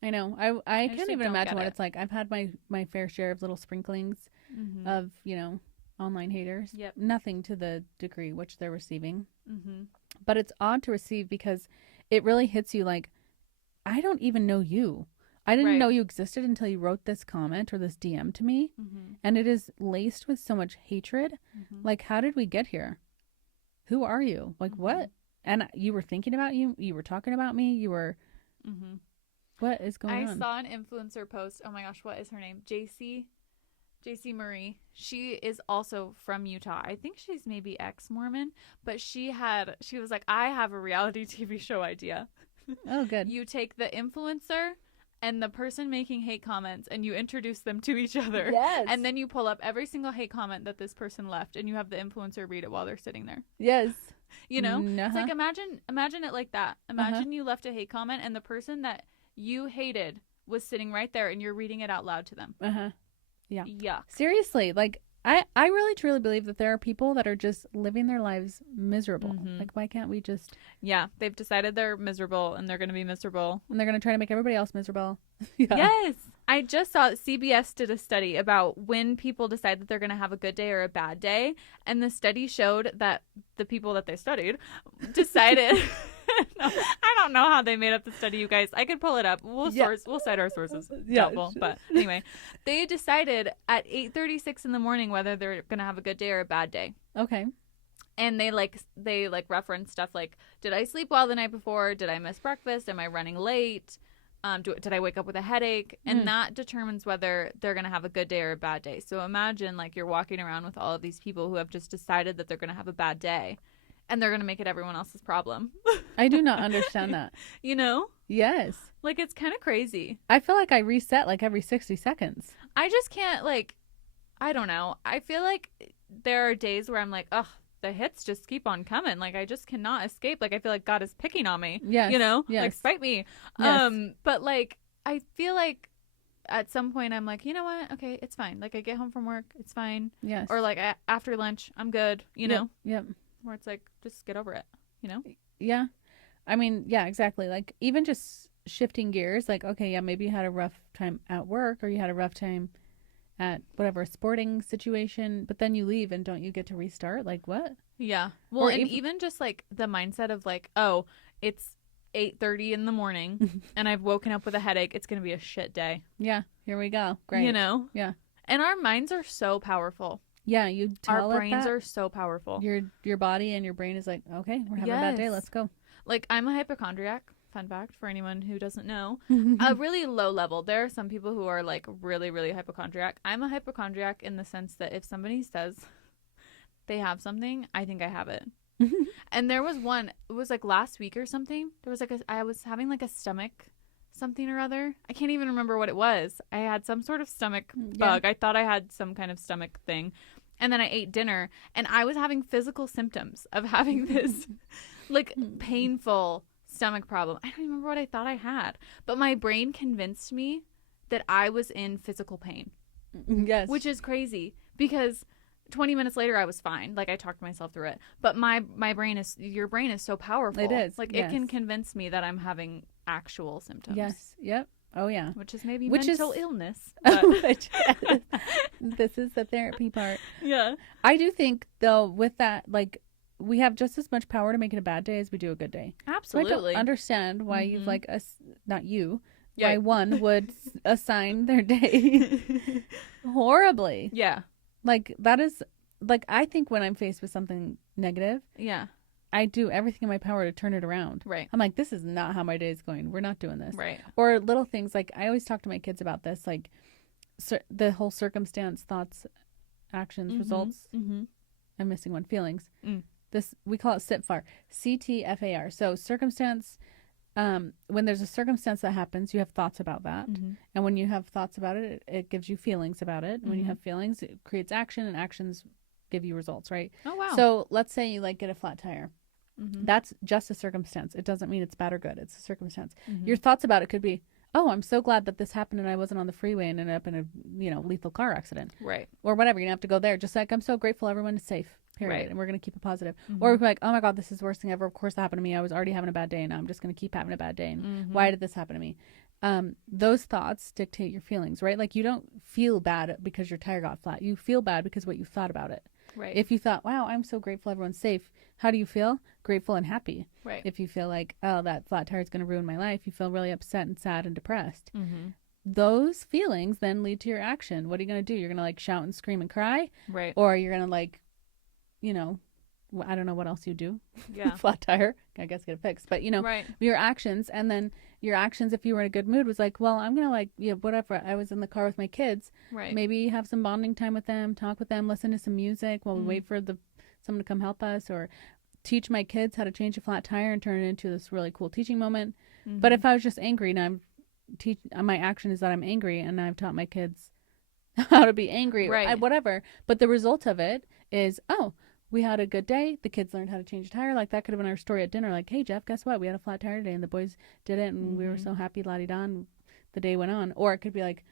I know. I can't even imagine what it's like. I've had my fair share of little sprinklings of, you know, online haters. Yep. Nothing to the degree which they're receiving. Mm-hmm. But it's odd to receive because it really hits you like, I don't even know you. I didn't know you existed until you wrote this comment or this DM to me. Mm-hmm. And it is laced with so much hatred. Mm-hmm. Like, how did we get here? Who are you? Like, what? And you were thinking about you were talking about me, you were, what is going on? I saw an influencer post, oh my gosh, what is her name? JC Marie. She is also from Utah. I think she's maybe ex-Mormon, but she was like, I have a reality TV show idea. Oh, good. You take the influencer and the person making hate comments and you introduce them to each other. Yes. And then you pull up every single hate comment that this person left and you have the influencer read it while they're sitting there. Yes. You know, It's like imagine it like that. Imagine you left a hate comment and the person that you hated was sitting right there and you're reading it out loud to them. Yeah. Yuck. Seriously, like I really truly believe that there are people that are just living their lives miserable. Mm-hmm. Like, why can't we just? Yeah, they've decided they're miserable and they're going to be miserable. And they're going to try to make everybody else miserable. Yeah. Yes. I just saw CBS did a study about when people decide that they're going to have a good day or a bad day. And the study showed that the people that they studied decided. No, I don't know how they made up the study, you guys. I could pull it up. We'll cite our sources. Doubtful. But anyway, they decided at 8:36 in the morning whether they're going to have a good day or a bad day. Okay. And they reference stuff like, did I sleep well the night before? Did I miss breakfast? Am I running late? Did I wake up with a headache? And that determines whether they're going to have a good day or a bad day. So imagine like you're walking around with all of these people who have just decided that they're going to have a bad day. And they're going to make it everyone else's problem. I do not understand that. You know? Yes. Like, it's kind of crazy. I feel like I reset like every 60 seconds. I just can't, like, I don't know. I feel like there are days where I'm like, ugh, the hits just keep on coming. Like, I just cannot escape. Like, I feel like God is picking on me. Yes. You know? Yes. Like, spite me. Yes. But, like, I feel like at some point I'm like, you know what? Okay, it's fine. Like, I get home from work. It's fine. Yes. Or, like, after lunch, I'm good. You know? Yep. Where it's like, just get over it. You know? Yeah. I mean, yeah, exactly. Like, even just shifting gears, like, okay, yeah, maybe you had a rough time at work or you had a rough time at whatever sporting situation, but then you leave and don't you get to restart? Like, what? Yeah. Well, Or and even just like the mindset of like, oh, it's 8:30 in the morning and I've woken up with a headache. It's going to be a shit day. Yeah, here we go. Great. You know? Yeah. And our minds are so powerful. Yeah, you tell our brains that, are so powerful. Your body and your brain is like, okay, we're having a bad day. Let's go. Like, I'm a hypochondriac. Fun fact for anyone who doesn't know. A really low level. There are some people who are like really, really hypochondriac. I'm a hypochondriac in the sense that if somebody says they have something, I think I have it. And there was one, it was like last week or something. There was like I was having like a stomach something or other. I can't even remember what it was. I had some sort of stomach bug. I thought I had some kind of stomach thing. And then I ate dinner and I was having physical symptoms of having this like painful stomach problem. I don't even remember what I thought I had, but my brain convinced me that I was in physical pain. Yes. Which is crazy because 20 minutes later I was fine. Like, I talked myself through it. But your brain is so powerful. It is. Like, yes. It can convince me that I'm having actual symptoms. Yes. Yep. Oh yeah. Which is maybe mental illness. Which, this is the therapy part. Yeah. I do think though with that, like, we have just as much power to make it a bad day as we do a good day. Absolutely. So I don't understand why you've like not you. Yeah. Why one would assign their day horribly. Yeah. Like, that is, like, I think when I'm faced with something negative, yeah, I do everything in my power to turn it around. Right. I'm like, this is not how my day is going. We're not doing this. Right. Or little things, like, I always talk to my kids about this, like, the whole circumstance, thoughts, actions, results. I'm missing one. Feelings. This, we call it CTFAR. CTFAR. So circumstance, when there's a circumstance that happens, you have thoughts about that. And when you have thoughts about it, it gives you feelings about it. And when you have feelings, it creates action, and actions give you results, right? Oh, wow. So let's say you like get a flat tire. That's just a circumstance. It doesn't mean it's bad or good. It's a circumstance. Your thoughts about it could be, oh, I'm so glad that this happened and I wasn't on the freeway and ended up in a lethal car accident. Right. Or whatever. You don't have to go there. Just like, I'm so grateful everyone is safe. Period. Right. And we're going to keep it positive. Or we're like, oh my God, this is the worst thing ever. Of course that happened to me. I was already having a bad day and now I'm just going to keep having a bad day. And why did this happen to me? Those thoughts dictate your feelings, right? Like, you don't feel bad because your tire got flat. You feel bad because what you thought about it. Right. If you thought, wow, I'm so grateful everyone's safe. How do you feel? Grateful and happy. Right. If you feel like, oh, that flat tire is going to ruin my life, you feel really upset and sad and depressed. Those feelings then lead to your action. What are you going to do? You're going to like shout and scream and cry? Right. Or you're going to like, I don't know what else you do. Yeah. Flat tire. I guess get it fixed. But, right. your actions, and then your actions, if you were in a good mood, was like, well, I'm going to like, whatever. I was in the car with my kids. Right. Maybe have some bonding time with them, talk with them, listen to some music while we wait for someone to come help us, or teach my kids how to change a flat tire and turn it into this really cool teaching moment. But if I was just angry and my action is that I'm angry and I've taught my kids how to be angry, right. Whatever. But the result of it is, oh, we had a good day. The kids learned how to change a tire. Like, that could have been our story at dinner. Like, hey, Jeff, guess what? We had a flat tire today and the boys did it and we were so happy, la-di-da, and the day went on. Or it could be like,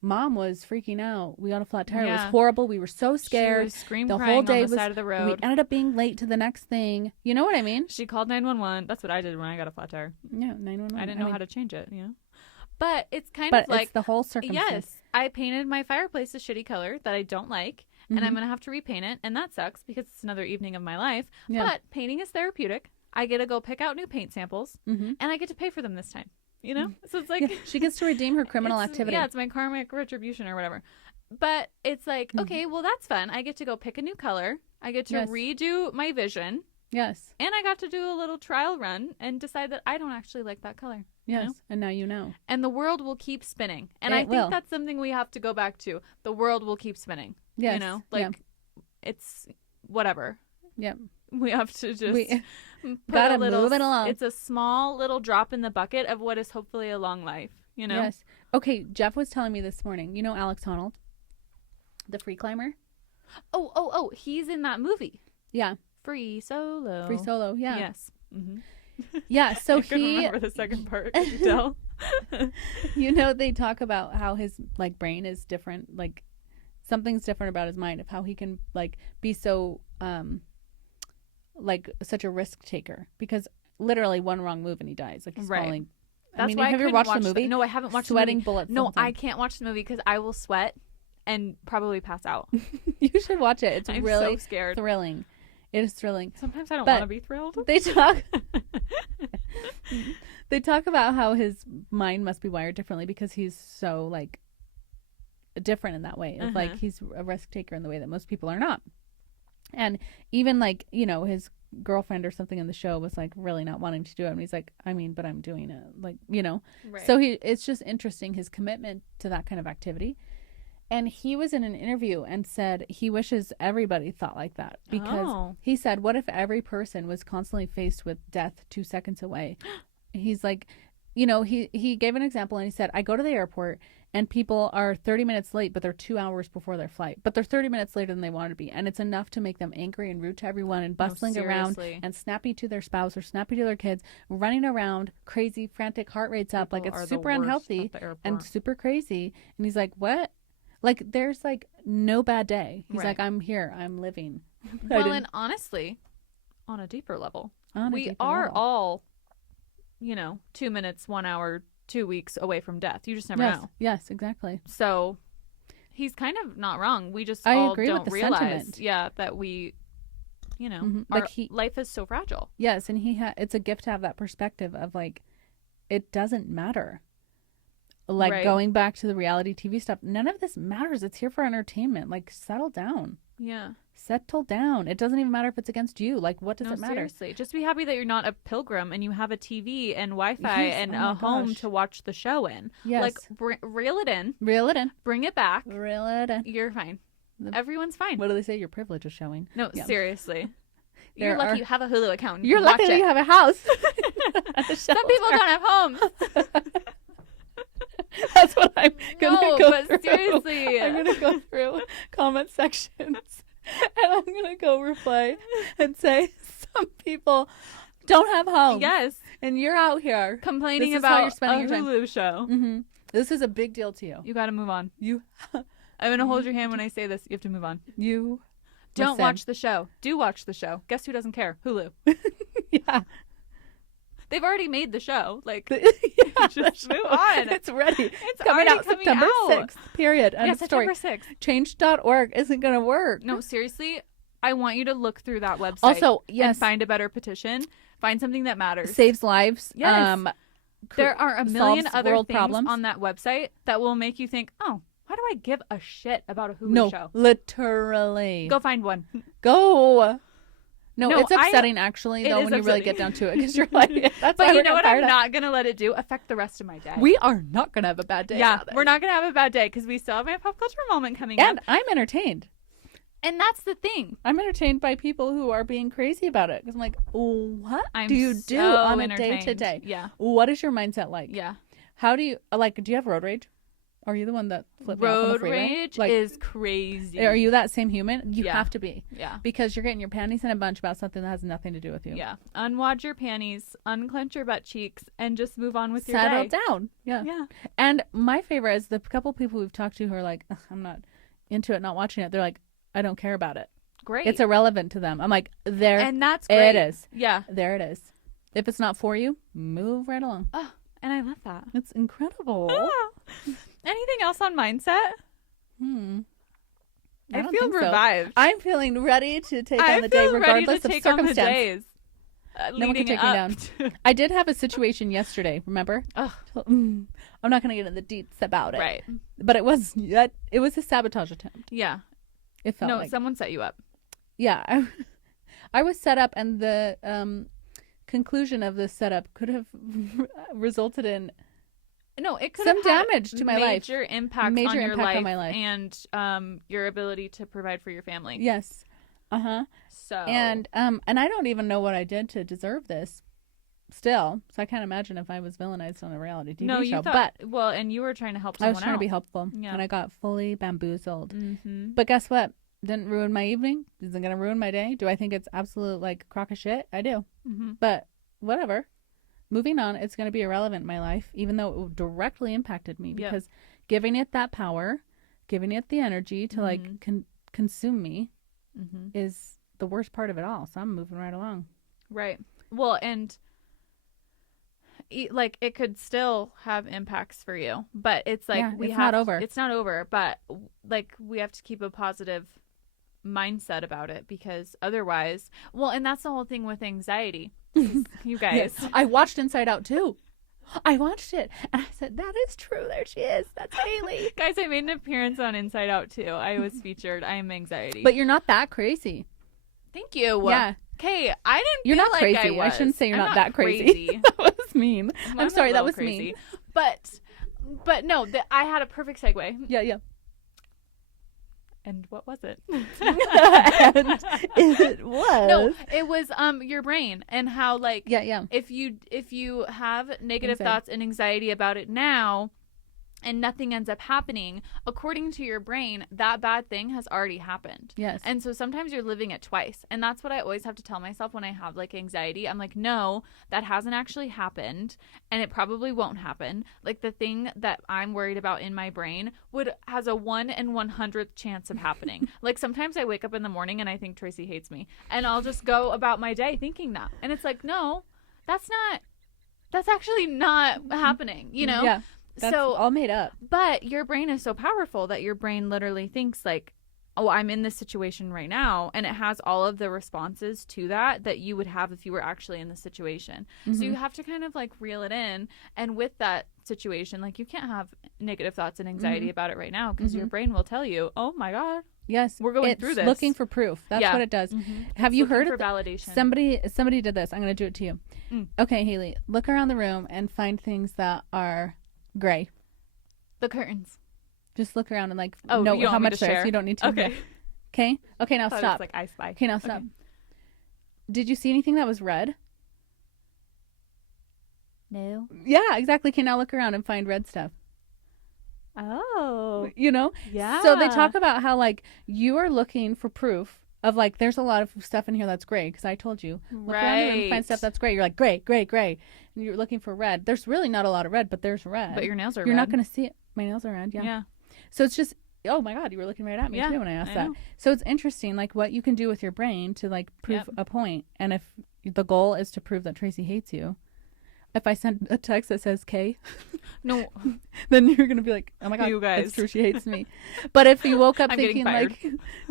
Mom was freaking out. We got a flat tire. It was horrible. We were so scared. She was screaming, the crying whole day on the side of the road. We ended up being late to the next thing. You know what I mean? She called 911. That's what I did when I got a flat tire. Yeah, 911. I didn't know how to change it, But it's kind of like, it's the whole circumstance. Yes, I painted my fireplace a shitty color that I don't like, and I'm going to have to repaint it, and that sucks because it's another evening of my life. Yeah. But painting is therapeutic. I get to go pick out new paint samples, and I get to pay for them this time. So it's like she gets to redeem her criminal activity. Yeah, it's my karmic retribution or whatever. But it's like, okay, well, that's fun. I get to go pick a new color. I get to redo my vision. Yes. And I got to do a little trial run and decide that I don't actually like that color. Yes. And now you know. And the world will keep spinning. And I think that's something we have to go back to. The world will keep spinning. Yes. It's whatever. Yep. We have to just gotta move it along. It's a small little drop in the bucket of what is hopefully a long life, Yes. Okay, Jeff was telling me this morning, Alex Honnold, the free climber? Oh, he's in that movie. Yeah. Free solo. Free solo. Yeah. Yes. Mm-hmm. Yeah. So I couldn't remember the second part. Could you tell? You know, they talk about how his like brain is different. Like something's different about his mind of how he can like be so like such a risk taker, because literally one wrong move and he dies. Like he's falling. That's why have you watched the movie? No, I haven't watched Sweating the movie. bullets. No, I can't watch the movie because I will sweat and probably pass out. You should watch it. It's I'm really so scared. thrilling. It is thrilling. Sometimes I don't want to be thrilled. They talk about how his mind must be wired differently because he's so like different in that way. It's like he's a risk taker in the way that most people are not. And even like, you know, his girlfriend or something in the show was like really not wanting to do it, and he's like, I mean, but I'm doing it, like, you know. Right. So it's just interesting, his commitment to that kind of activity. And he was in an interview and said he wishes everybody thought like that, because he said, what if every person was constantly faced with death 2 seconds away? He's like, you know, he gave an example and he said, I go to the airport and people are 30 minutes late, but they're 2 hours before their flight, but they're 30 minutes later than they want to be. And it's enough to make them angry and rude to everyone and bustling around and snappy to their spouse or snappy to their kids, running around, crazy, frantic, heart rates up. People, like, it's super unhealthy and super crazy. And he's like, what? Like, there's like no bad day. He's like, I'm here, I'm living. Well, and honestly, on a deeper level, we are all, you know, 2 minutes, 1 hour, 2 weeks away from death. You just never know. Yes, exactly. So he's kind of not wrong. We just all don't realize, that we, you know, our life is so fragile. Yes, and it's a gift to have that perspective of like, it doesn't matter. Like going back to the reality TV stuff, none of this matters. It's here for entertainment. Like, settle down. Yeah. Settle down. It doesn't even matter if it's against you. Like, what does it matter? Seriously. Just be happy that you're not a pilgrim and you have a TV and Wi-Fi and a home to watch the show in. Yes. Like, reel it in. Reel it in. Bring it back. Reel it in. You're fine. Everyone's fine. What do they say? Your privilege is showing. No, seriously. You're lucky you have a Hulu account. You're lucky that you have a house. Some people don't have homes. That's what I'm gonna go through. Seriously, I'm gonna go through comment sections and I'm gonna go reply and say some people don't have homes. Yes, and you're out here complaining about you're spending a Hulu show. Mm-hmm. This is a big deal to you. You got to move on. I'm gonna hold your hand when I say this. You have to move on. You don't watch the show. Do watch the show. Guess who doesn't care? Hulu. Yeah. They've already made the show. Like, just move on. It's ready. It's coming out September 6th. Period. Yeah, September 6th. Change.org isn't going to work. No, seriously. I want you to look through that website. Also, yes. And find a better petition. Find something that matters. Saves lives. Yes. There are a million other things problems on that website that will make you think, oh, why do I give a shit about a Hulu show? Literally. Go find one. Go. No, it's upsetting actually, though, when you really get down to it, because you're like, that's but you know what I'm not going to let it do? Affect the rest of my day. We are not going to have a bad day. Yeah, we're not going to have a bad day because we still have my pop culture moment coming up. And I'm entertained. And that's the thing. I'm entertained by people who are being crazy about it. Because I'm like, what do you do on a day-to-day? Yeah. What is your mindset like? Yeah. How do you, like, do you have road rage? Are you the one that flipped me off on the freeway? Road rage is crazy. Are you that same human? You have to be. Yeah. Because you're getting your panties in a bunch about something that has nothing to do with you. Yeah. Unwad your panties, unclench your butt cheeks, and just move on with your day. Settle down. Yeah. Yeah. And my favorite is the couple people we've talked to who are like, I'm not into it, not watching it. They're like, I don't care about it. Great. It's irrelevant to them. I'm like, there. And that's great. It is. Yeah. There it is. If it's not for you, move right along. Oh, and I love that. It's incredible. Oh. Anything else on mindset? I feel revived. So. I'm feeling ready to take on the day regardless of circumstance. Days, no one can take me down. I did have a situation yesterday, remember? Oh. I'm not going to get into the deets about it. Right. But it was a sabotage attempt. Yeah. It felt like someone set you up. Yeah. I was set up, and the conclusion of this setup could have resulted in it could some have had damage to my life. Major impact on my life and your ability to provide for your family. Yes. So and I don't even know what I did to deserve this. Still, so I can't imagine if I was villainized on a reality TV show. And you were trying to help someone I was trying out. to be helpful, yeah. and I got fully bamboozled. Mm-hmm. But guess what? Didn't ruin my evening. Isn't going to ruin my day. Do I think it's absolute like crock of shit? I do. Mm-hmm. But whatever. Moving on, it's going to be irrelevant in my life, even though it directly impacted me, because giving it that power, giving it the energy to like consume me is the worst part of it all. So I'm moving right along. Right. Well, and like it could still have impacts for you, but it's like it's not over. It's not over, but like we have to keep a positive mindset about it, because otherwise, well, and that's the whole thing with anxiety. You guys, I watched Inside Out too. I watched it and I said, that is true. There she is. That's Haley. Guys, I made an appearance on Inside Out too. I was featured. I am anxiety. But you're not that crazy. Thank you. Yeah. Okay, I didn't You're feel not like crazy. I was. I shouldn't say you're I'm not that crazy. That was mean. I'm sorry, that was crazy. mean. But no, I had a perfect segue. Yeah. And what was it? And it was. No, it was your brain, and how like if you have negative thoughts and anxiety about it now and nothing ends up happening, according to your brain, that bad thing has already happened. Yes. And so sometimes you're living it twice. And that's what I always have to tell myself when I have like anxiety. I'm like, no, that hasn't actually happened, and it probably won't happen. Like the thing that I'm worried about in my brain has a 1 in 100th chance of happening. Like sometimes I wake up in the morning and I think Tracy hates me, and I'll just go about my day thinking that. And it's like, no, that's actually not happening, you know? Yeah. That's so all made up. But your brain is so powerful that your brain literally thinks like, oh, I'm in this situation right now. And it has all of the responses to that you would have if you were actually in the situation. So you have to kind of like reel it in. And with that situation, like you can't have negative thoughts and anxiety about it right now, because your brain will tell you, oh my God. Yes, we're going through this. It's looking for proof. That's what it does. Have you heard of validation? Somebody did this. I'm going to do it to you. Okay, Haley, look around the room and find things that are gray. The curtains. Just look around and like know how much there is. You don't need to. Okay, now stop. Like I Spy. Okay, now stop. Did you see anything that was red? No. Yeah, exactly. Okay, now look around and find red stuff. Oh. You know? Yeah. So they talk about how like you are looking for proof of like there's a lot of stuff in here that's gray, because I told you look around the room and find stuff that's gray. You're like gray, and you're looking for red. There's really not a lot of red, but there's red. But your nails are red. You're not going to see it. My nails are red. Yeah. So it's just, oh my God, you were looking right at me too when I asked that. So it's interesting, like what you can do with your brain to like prove a point. And if the goal is to prove that Tracy hates you, if I send a text that says K, no, then you're going to be like, oh my God, you guys. it's true, she hates me. But if you woke up I'm thinking like,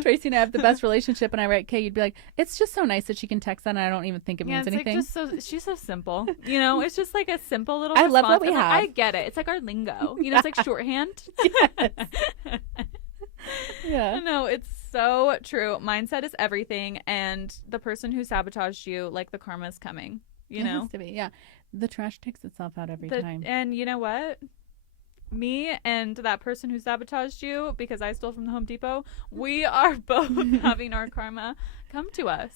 Tracy and I have the best relationship and I write K, you'd be like, it's just so nice that she can text that and I don't even think it means anything. Like she's so simple. You know, it's just like a simple little I response. love what we have. I get it. It's like our lingo. You know, it's like shorthand. Yes. Yeah. No, it's so true. Mindset is everything. And the person who sabotaged you, like the karma's coming. You know? It has to be, yeah. The trash takes itself out every time. And you know what? Me and that person who sabotaged you because I stole from the Home Depot, we are both having our karma come to us.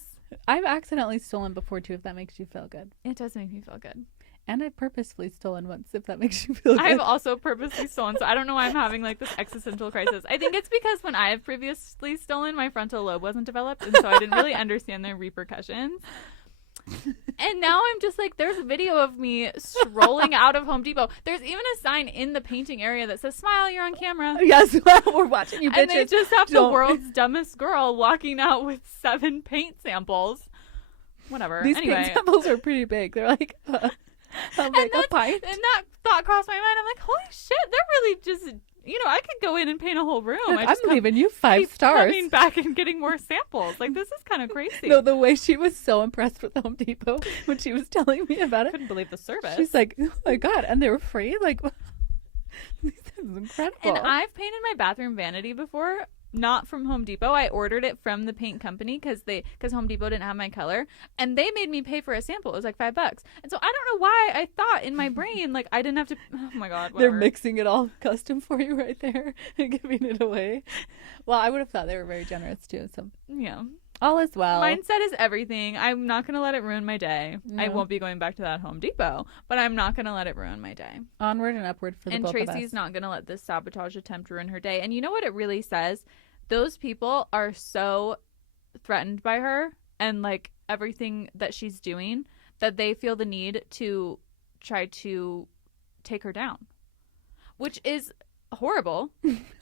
I've accidentally stolen before too, if that makes you feel good. It does make me feel good. And I've purposefully stolen once, if that makes you feel good. I've also purposely stolen, so I don't know why I'm having like this existential crisis. I think it's because when I have previously stolen, my frontal lobe wasn't developed, and so I didn't really understand the repercussions. And now I'm just like, there's a video of me strolling out of Home Depot. There's even a sign in the painting area that says, smile, you're on camera. Yes, we're watching you bitches. And they just have the world's dumbest girl walking out with 7 paint samples. Whatever. These paint samples are pretty big. They're like, how big a pint? And that thought crossed my mind. I'm like, holy shit, they're really just... You know, I could go in and paint a whole room. I'm leaving you 5 stars. Coming back and getting more samples. Like, this is kind of crazy. No, the way she was so impressed with Home Depot when she was telling me about it. I couldn't believe the service. She's like, oh my God, and they were free? Like, this is incredible. And I've painted my bathroom vanity before. Not from Home Depot. I ordered it from the paint company because Home Depot didn't have my color, and they made me pay for a sample. It was like $5, and so I don't know why I thought in my brain like I didn't have to. Oh my God, whatever. They're mixing it all custom for you right there and giving it away. Well, I would have thought they were very generous too. So yeah, all is well. Mindset is everything. I'm not gonna let it ruin my day. No. I won't be going back to that Home Depot, but I'm not gonna let it ruin my day. Onward and upward for the both of us. And Tracy's not gonna let this sabotage attempt ruin her day. And you know what it really says? those people are so threatened by her and like everything that she's doing that they feel the need to try to take her down, which is horrible.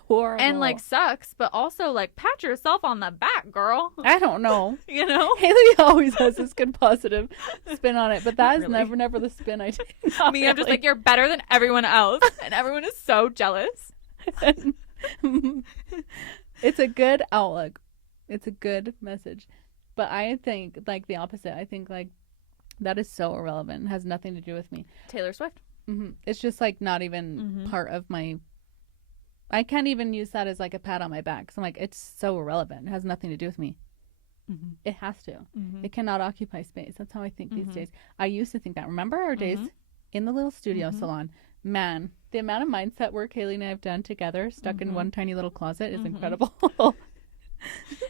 Horrible. And like sucks, but also like pat yourself on the back, girl. I don't know. You know? Haley always has this good positive spin on it, but that is Really? never the spin I take. Me, I'm just like, you're better than everyone else. And everyone is so jealous. It's a good outlook. It's a good message. But I think like the opposite. I think like that is so irrelevant. It has nothing to do with me. Taylor Swift. It's just like not even part of my. I can't even use that as like a pat on my back. So I'm like, it's so irrelevant. It has nothing to do with me. It has to. It cannot occupy space. That's how I think these days. I used to think that. Remember our days in the little studio salon? Man, the amount of mindset work Haley and I have done together, stuck in one tiny little closet, is incredible.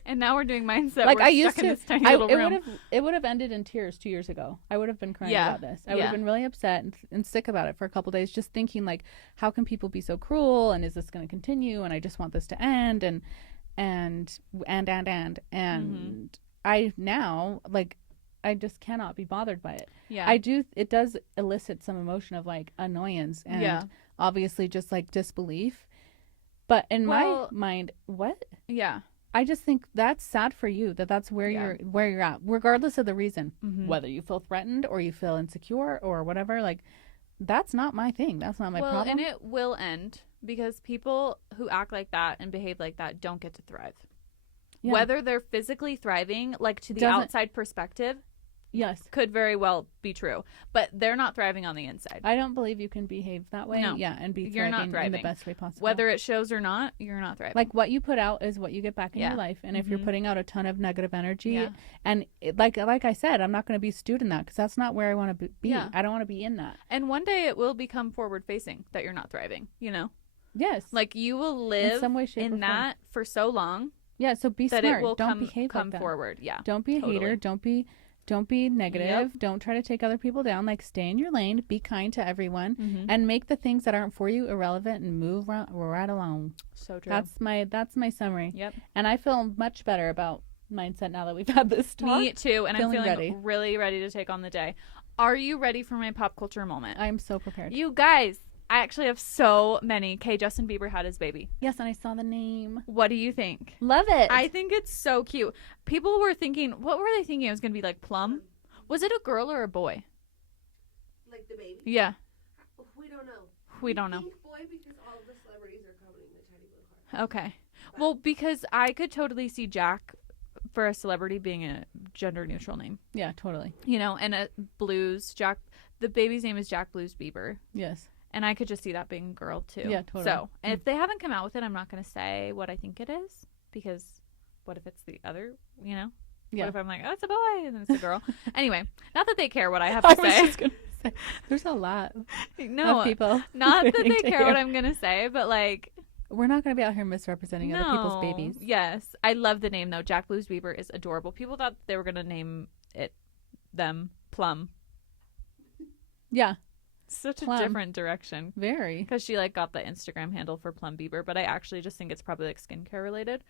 And now we're doing mindset Like work I used stuck to, in this tiny little room. it would have ended in tears 2 years ago. I would have been crying about this. I would have been really upset and sick about it for a couple days, just thinking like, how can people be so cruel? And is this going to continue? And I just want this to end. And I now like, I just cannot be bothered by it. Yeah. It does elicit some emotion of like annoyance and obviously just like disbelief. But in my mind, what? Yeah. I just think that's sad for you that's where you're at, regardless of the reason, whether you feel threatened or you feel insecure or whatever. Like, that's not my thing. That's not my problem. And it will end because people who act like that and behave like that don't get to thrive. Yeah. Whether they're physically thriving, like to the outside perspective, yes, could very well be true, but they're not thriving on the inside. I don't believe you can behave that way. No. Yeah, and be you're not thriving in the best way possible. Whether it shows or not, you're not thriving. Like what you put out is what you get back in your life, and if you're putting out a ton of negative energy, and like I said, I'm not going to be stewed in that because that's not where I want to be. Yeah. I don't want to be in that. And one day it will become forward facing that you're not thriving. You know. Yes. Like you will live in some way, shape, in that for so long. Yeah. So be that smart. It will don't behave come like that. forward. Yeah. Don't be a hater. Don't be negative. Yep. Don't try to take other people down. Like, stay in your lane. Be kind to everyone, and make the things that aren't for you irrelevant and move right along. So true. That's my summary. Yep. And I feel much better about mindset now that we've had this talk. Me too. And I'm feeling really ready to take on the day. Are you ready for my pop culture moment? I'm so prepared. You guys, I actually have so many. Justin Bieber had his baby. Yes, and I saw the name. What do you think? Love it. I think it's so cute. People were thinking, what were they thinking? It was going to be like Plum? Was it a girl or a boy? Like the baby? Yeah. We don't know. We don't know. Think boy because all the celebrities are coming in the tiny blue car. Okay. Well, because I could totally see Jack for a celebrity being a gender neutral name. Yeah, totally. You know, and a Blues Jack. The baby's name is Jack Blues Bieber. Yes. And I could just see that being a girl too. Yeah, totally. So, and if they haven't come out with it, I'm not going to say what I think it is because what if it's the other, you know? Yeah. What if I'm like, oh, it's a boy and then it's a girl? Anyway, not that they care what I have to say. I was just going to say, there's a lot of people. Not that they care what I'm going to say, but like. We're not going to be out here misrepresenting other people's babies. Yes. I love the name though. Jack Blues Bieber is adorable. People thought they were going to name them Plum. Yeah. Such a different direction. Very. Because she like got the Instagram handle for Plum Bieber, but I actually just think it's probably like skincare related.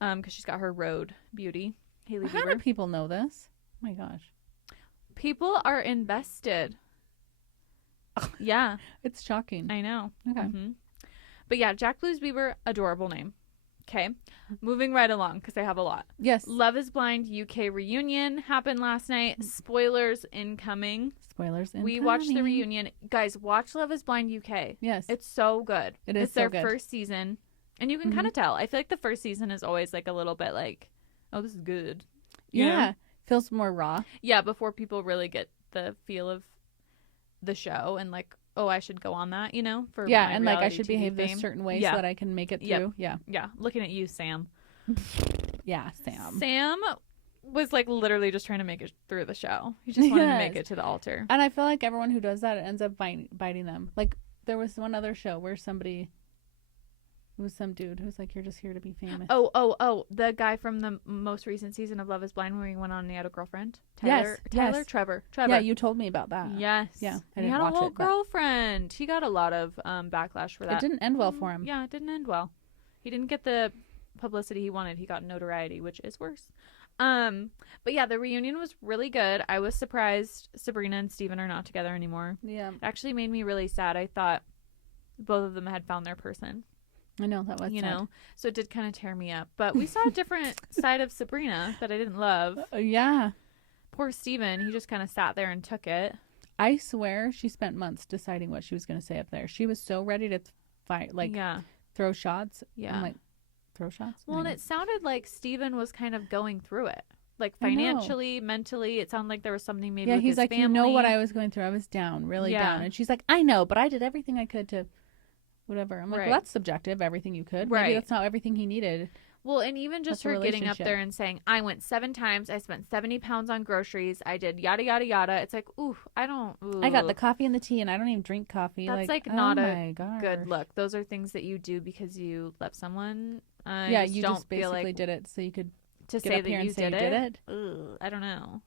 Because she's got her Rhode Beauty. Hailey Bieber. How do people know this? Oh my gosh. People are invested. Yeah. It's shocking. I know. Okay. But yeah, Jack Blues Bieber, adorable name. Okay. Moving right along because I have a lot. Yes. Love is Blind UK reunion happened last night. Spoilers incoming. Spoilers incoming. We watched the reunion. Guys, watch Love is Blind UK. Yes. It's so good. It's their first season. And you can kind of tell. I feel like the first season is always like a little bit like, oh, this is good. You know? Feels more raw. Yeah, before people really get the feel of the show and like, oh, I should go on that, you know? For yeah, and like I should TV behave fame. this certain way so that I can make it through. Yep. Yeah. Yeah. Looking at you, Sam. Yeah, Sam. Sam was like literally just trying to make it through the show. He just wanted to make it to the altar. And I feel like everyone who does that ends up biting them. Like there was one other show where it was some dude who's like, you're just here to be famous. Oh, the guy from the most recent season of Love is Blind when he went on and he had a girlfriend. Tyler, Trevor. Yeah, you told me about that. Yes. Yeah, he had a whole girlfriend. He got a lot of backlash for that. It didn't end well for him. Yeah, it didn't end well. He didn't get the publicity he wanted. He got notoriety, which is worse. But yeah, the reunion was really good. I was surprised Sabrina and Steven are not together anymore. Yeah. It actually made me really sad. I thought both of them had found their person. I know, that was sad. So it did kind of tear me up. But we saw a different side of Sabrina that I didn't love. Yeah. Poor Steven, he just kind of sat there and took it. I swear she spent months deciding what she was going to say up there. She was so ready to fight, throw shots. Yeah. I'm like, throw shots? Well, and it sounded like Steven was kind of going through it. Like financially, mentally, it sounded like there was something maybe with he's his like, family. you know what I was going through? I was down, really down. And she's like, I know, but I did everything I could to whatever. I'm like, well, that's subjective, everything you could. Maybe that's not everything he needed. Well, and even just her getting up there and saying, I went 7 times, I spent 70 pounds on groceries, I did yada, yada, yada. It's like, I got the coffee and the tea, and I don't even drink coffee. That's not a good look. Those are things that you do because you love someone. You just basically did it so you could to get say up that here you and say did it. I don't know.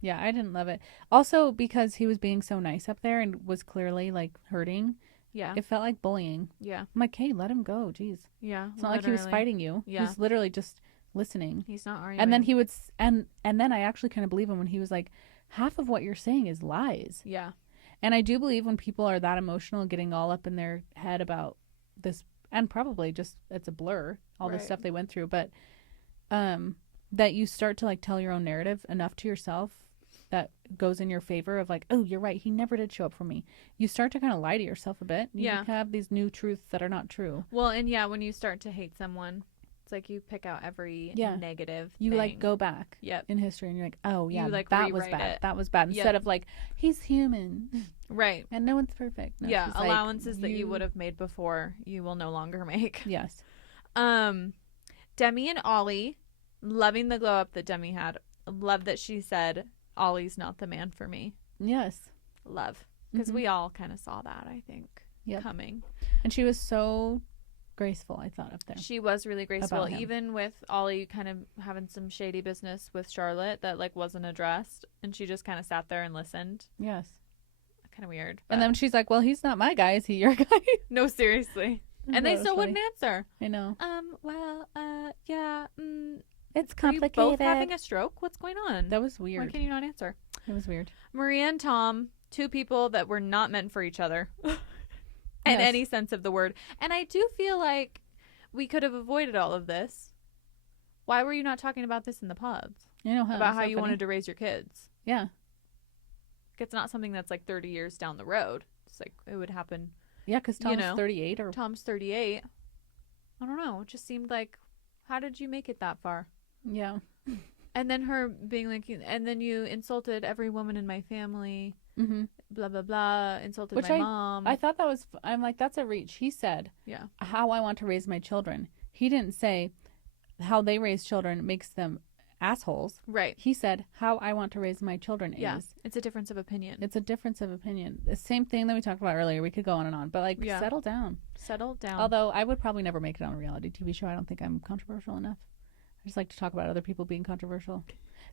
Yeah, I didn't love it. Also, because he was being so nice up there and was clearly like hurting. Yeah. It felt like bullying. Yeah. I'm like, hey, let him go. Jeez. Yeah. It's not like he was fighting you. Yeah. He was literally just listening. He's not arguing. And then he would, and then I actually kind of believe him when he was like, half of what you're saying is lies. Yeah. And I do believe when people are that emotional, getting all up in their head about this, and probably just, it's a blur, all the stuff they went through, but that you start to like tell your own narrative enough to yourself that goes in your favor of like, oh, you're right, he never did show up for me. You start to kind of lie to yourself a bit. You have these new truths that are not true. Well, and when you start to hate someone, it's like you pick out every negative you thing. Like go back in history and you're like, oh yeah, like that was bad. That was bad. Instead of like, he's human. Right. And no one's perfect. No, allowances that you would have made before you will no longer make. Yes. Demi and Ollie, loving the glow up that Demi had. Love that she said, Ollie's not the man for me. Yes. Love. Because we all kind of saw that, I think, coming. And she was so graceful, I thought, up there. She was really graceful, even with Ollie kind of having some shady business with Charlotte that like wasn't addressed, and she just kind of sat there and listened. Yes. Kind of weird. But... And then she's like, well, he's not my guy. Is he your guy? No, seriously. And they still wouldn't answer. I know. It's complicated. Are you both having a stroke? What's going on? That was weird. Why can you not answer? It was weird. Maria and Tom, 2 people that were not meant for each other. In any sense of the word. And I do feel like we could have avoided all of this. Why were you not talking about this in the pods? You know about how you wanted to raise your kids. Yeah. It's not something that's like 30 years down the road. It's like it would happen. Yeah, because Tom's 38 or... Tom's 38. I don't know. It just seemed like, how did you make it that far? Yeah. And then her being like, and then you insulted every woman in my family. Mm-hmm. Blah, blah, blah. Insulted my mom. I thought that was... I'm like, that's a reach. He said, how I want to raise my children. He didn't say how they raise children makes them assholes. Right. He said, how I want to raise my children is. It's a difference of opinion. It's a difference of opinion. The same thing that we talked about earlier. We could go on and on. But, like, settle down. Settle down. Although, I would probably never make it on a reality TV show. I don't think I'm controversial enough. I just like to talk about other people being controversial.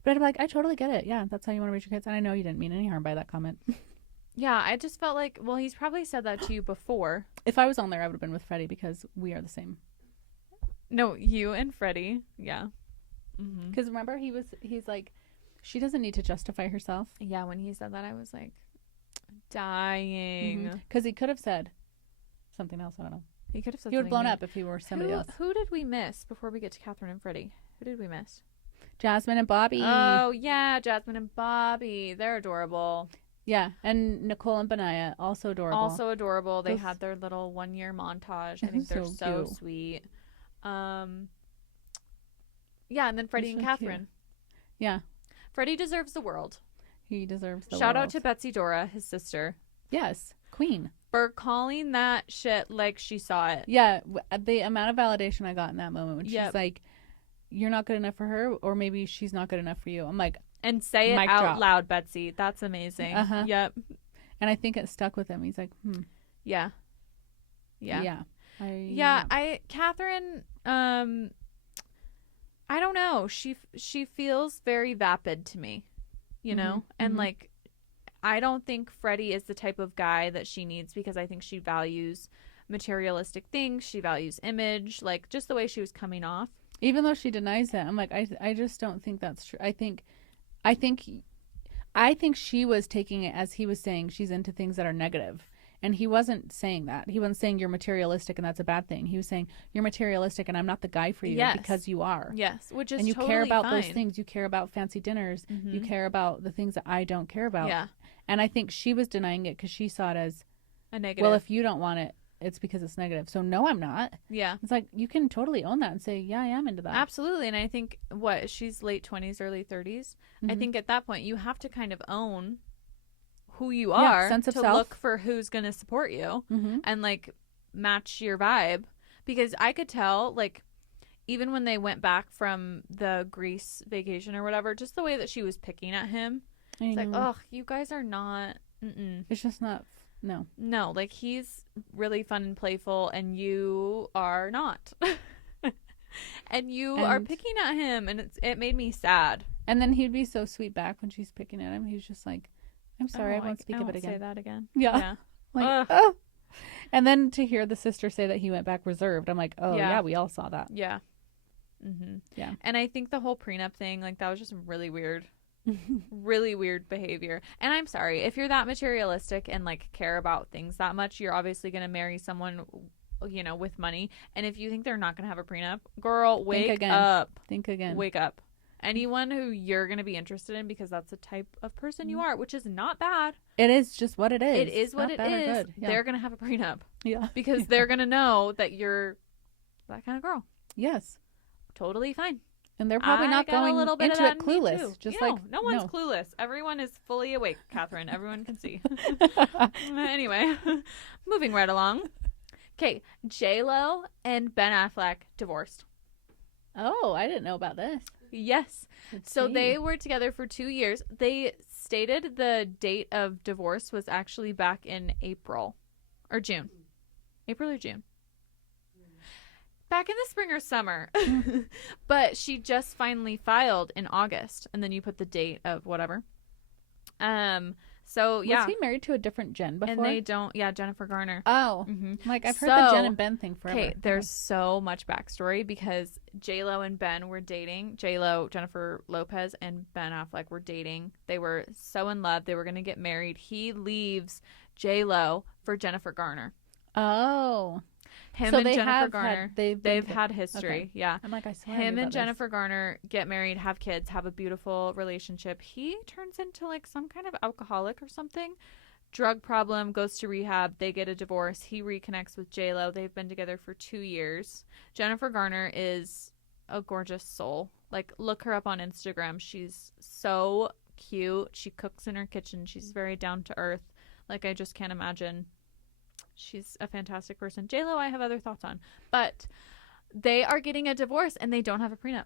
But I'd be like, I totally get it. Yeah, that's how you want to raise your kids. And I know you didn't mean any harm by that comment. Yeah, I just felt like, well, he's probably said that to you before. If I was on there, I would have been with Freddie because we are the same. No, you and Freddie. Yeah. Because remember, he's like, she doesn't need to justify herself. Yeah, when he said that, I was like, dying. Because he could have said something else. I don't know. He could have said he would have blown mean. up if he were somebody else. Who did we miss before we get to Catherine and Freddie? Who did we miss? Jasmine and Bobby. Oh, yeah, Jasmine and Bobby. They're adorable. Yeah, and Nicole and Benaya, also adorable. Also adorable. They had their little 1-year montage. I think they're so sweet. Yeah, and then Freddie and Catherine. Cute. Yeah. Freddie deserves the world. He deserves the world. Shout out to Betsy Dora, his sister. Yes, queen. For calling that shit like she saw it. Yeah, the amount of validation I got in that moment when she's like, you're not good enough for her, or maybe she's not good enough for you. I'm like... And say it out loud, Betsy. That's amazing. Yep. And I think it stuck with him. He's like, Yeah. Yeah. Catherine, I don't know. She feels very vapid to me, you know? And like, I don't think Freddie is the type of guy that she needs because I think she values materialistic things. She values image, like just the way she was coming off. Even though she denies it, I'm like, I just don't think that's true. I think she was taking it as he was saying she's into things that are negative. And he wasn't saying that. He wasn't saying you're materialistic and that's a bad thing. He was saying you're materialistic and I'm not the guy for you because you are. Yes, which is and you totally care about fine. those things. You care about fancy dinners. Mm-hmm. You care about the things that I don't care about. Yeah. And I think she was denying it because she saw it as a negative. Well, if you don't want it, it's because it's negative. So no, I'm not. Yeah. It's like you can totally own that and say, yeah, I am into that. Absolutely. And I think she's late 20s, early 30s. I think at that point you have to kind of own who you are sense of to self. look for who's going to support you and like match your vibe, because I could tell, like, even when they went back from the Greece vacation or whatever, just the way that she was picking at him, it's like, oh, you guys are not it's just not no, like he's really fun and playful and you are not. And you are picking at him, and it made me sad. And then he'd be so sweet back when she's picking at him. He was just like, I'm sorry, I won't speak of it again. Say that again. Yeah. Like, oh. And then to hear the sister say that he went back reserved, I'm like, oh, yeah, we all saw that. Yeah. Yeah. And I think the whole prenup thing, like, that was just really weird. Really weird behavior. And I'm sorry, if you're that materialistic and, like, care about things that much, you're obviously going to marry someone, you know, with money. And if you think they're not going to have a prenup, girl, wake up. Think again. Wake up. Anyone who you're going to be interested in, because that's the type of person you are, which is not bad. It is just what it is. It is what it is. Yeah. They're going to have a prenup. Yeah. Because they're going to know that you're that kind of girl. Yes. Totally fine. And they're probably not going into it clueless. Just like, no one's clueless. Everyone is fully awake, Catherine. Everyone can see. Anyway, moving right along. Okay, J-Lo and Ben Affleck divorced. Oh, I didn't know about this. Yes. So they were together for 2 years. They stated the date of divorce was actually back in April or June. April or June. Back in the spring or summer. But she just finally filed in August, and then you put the date of whatever. So yeah. Was he married to a different Jen before? And they don't, Jennifer Garner. Oh. Like, I've heard the Jen and Ben thing forever. Okay, there's so much backstory because J-Lo and Ben were dating. J-Lo, Jennifer Lopez, and Ben Affleck were dating. They were so in love. They were going to get married. He leaves J-Lo for Jennifer Garner. Oh. Him and Jennifer Garner, they've had history. Okay. Yeah. I'm like, I swear. Him and Jennifer Garner get married, have kids, have a beautiful relationship. He turns into like some kind of alcoholic or something. Drug problem, goes to rehab. They get a divorce. He reconnects with J-Lo. They've been together for 2 years. Jennifer Garner is a gorgeous soul. Like, look her up on Instagram. She's so cute. She cooks in her kitchen. She's very down to earth. Like, I just can't imagine. She's a fantastic person. J-Lo, I have other thoughts on. But they are getting a divorce and they don't have a prenup.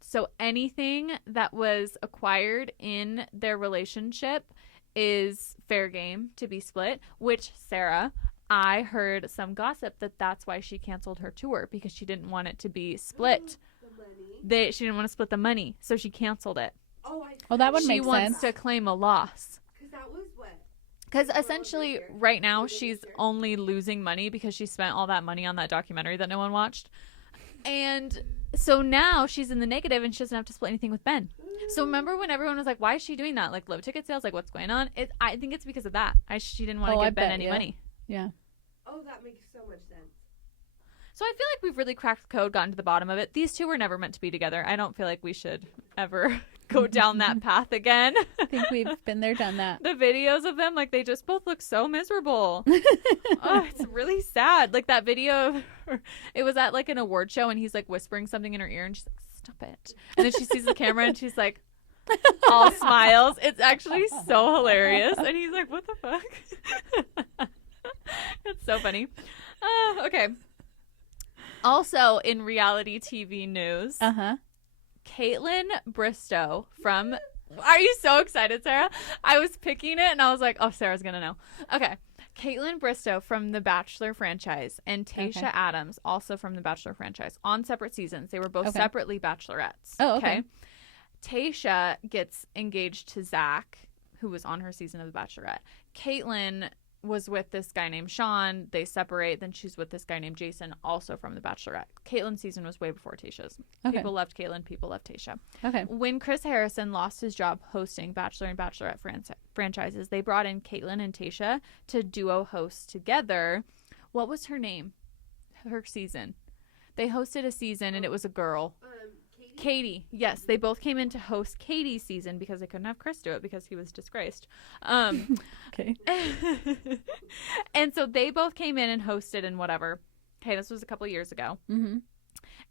So anything that was acquired in their relationship is fair game to be split, which Sarah, I heard some gossip that that's why she canceled her tour, because she didn't want it to be split. The money? She didn't want to split the money, so she canceled it. Oh, that would make sense. She wants to claim a loss. Because that was what? Because essentially, right now, she's only losing money because she spent all that money on that documentary that no one watched. And so now she's in the negative and she doesn't have to split anything with Ben. So remember when everyone was like, why is she doing that? Like, low ticket sales, like, what's going on? I think it's because of that. She didn't want to give Ben any money. Yeah. Oh, that makes so much sense. So I feel like we've really cracked the code, gotten to the bottom of it. These two were never meant to be together. I don't feel like we should ever go down that path again. I think we've been there, done that. The videos of them, like, they just both look so miserable. Oh, it's really sad. Like, that video of her, it was at like an award show and he's like whispering something in her ear and she's like, stop it. And then she sees the camera and she's like, all smiles. It's actually so hilarious. And he's like, what the fuck? It's so funny. Okay. Also, in reality TV news, Caitlin Bristow from... Are you so excited, Sarah? I was picking it, and I was like, oh, Sarah's going to know. Okay. Caitlin Bristow from the Bachelor franchise and Tayshia Adams, also from the Bachelor franchise, on separate seasons. They were both separately Bachelorettes. Oh, okay. Tayshia gets engaged to Zach, who was on her season of The Bachelorette. Caitlin was with this guy named Sean. They separate. Then she's with this guy named Jason, also from The Bachelorette. Caitlyn's season was way before Tayshia's. Okay. People loved Caitlyn. People loved Tayshia. Okay. When Chris Harrison lost his job hosting Bachelor and Bachelorette franchises, they brought in Caitlyn and Tayshia to duo host together. What was her name? Her season. They hosted a season, and it was a girl. Katie. Yes, they both came in to host Katie's season because they couldn't have Chris do it because he was disgraced. Okay. And so they both came in and hosted and whatever. Okay, this was a couple years ago. Mm-hmm.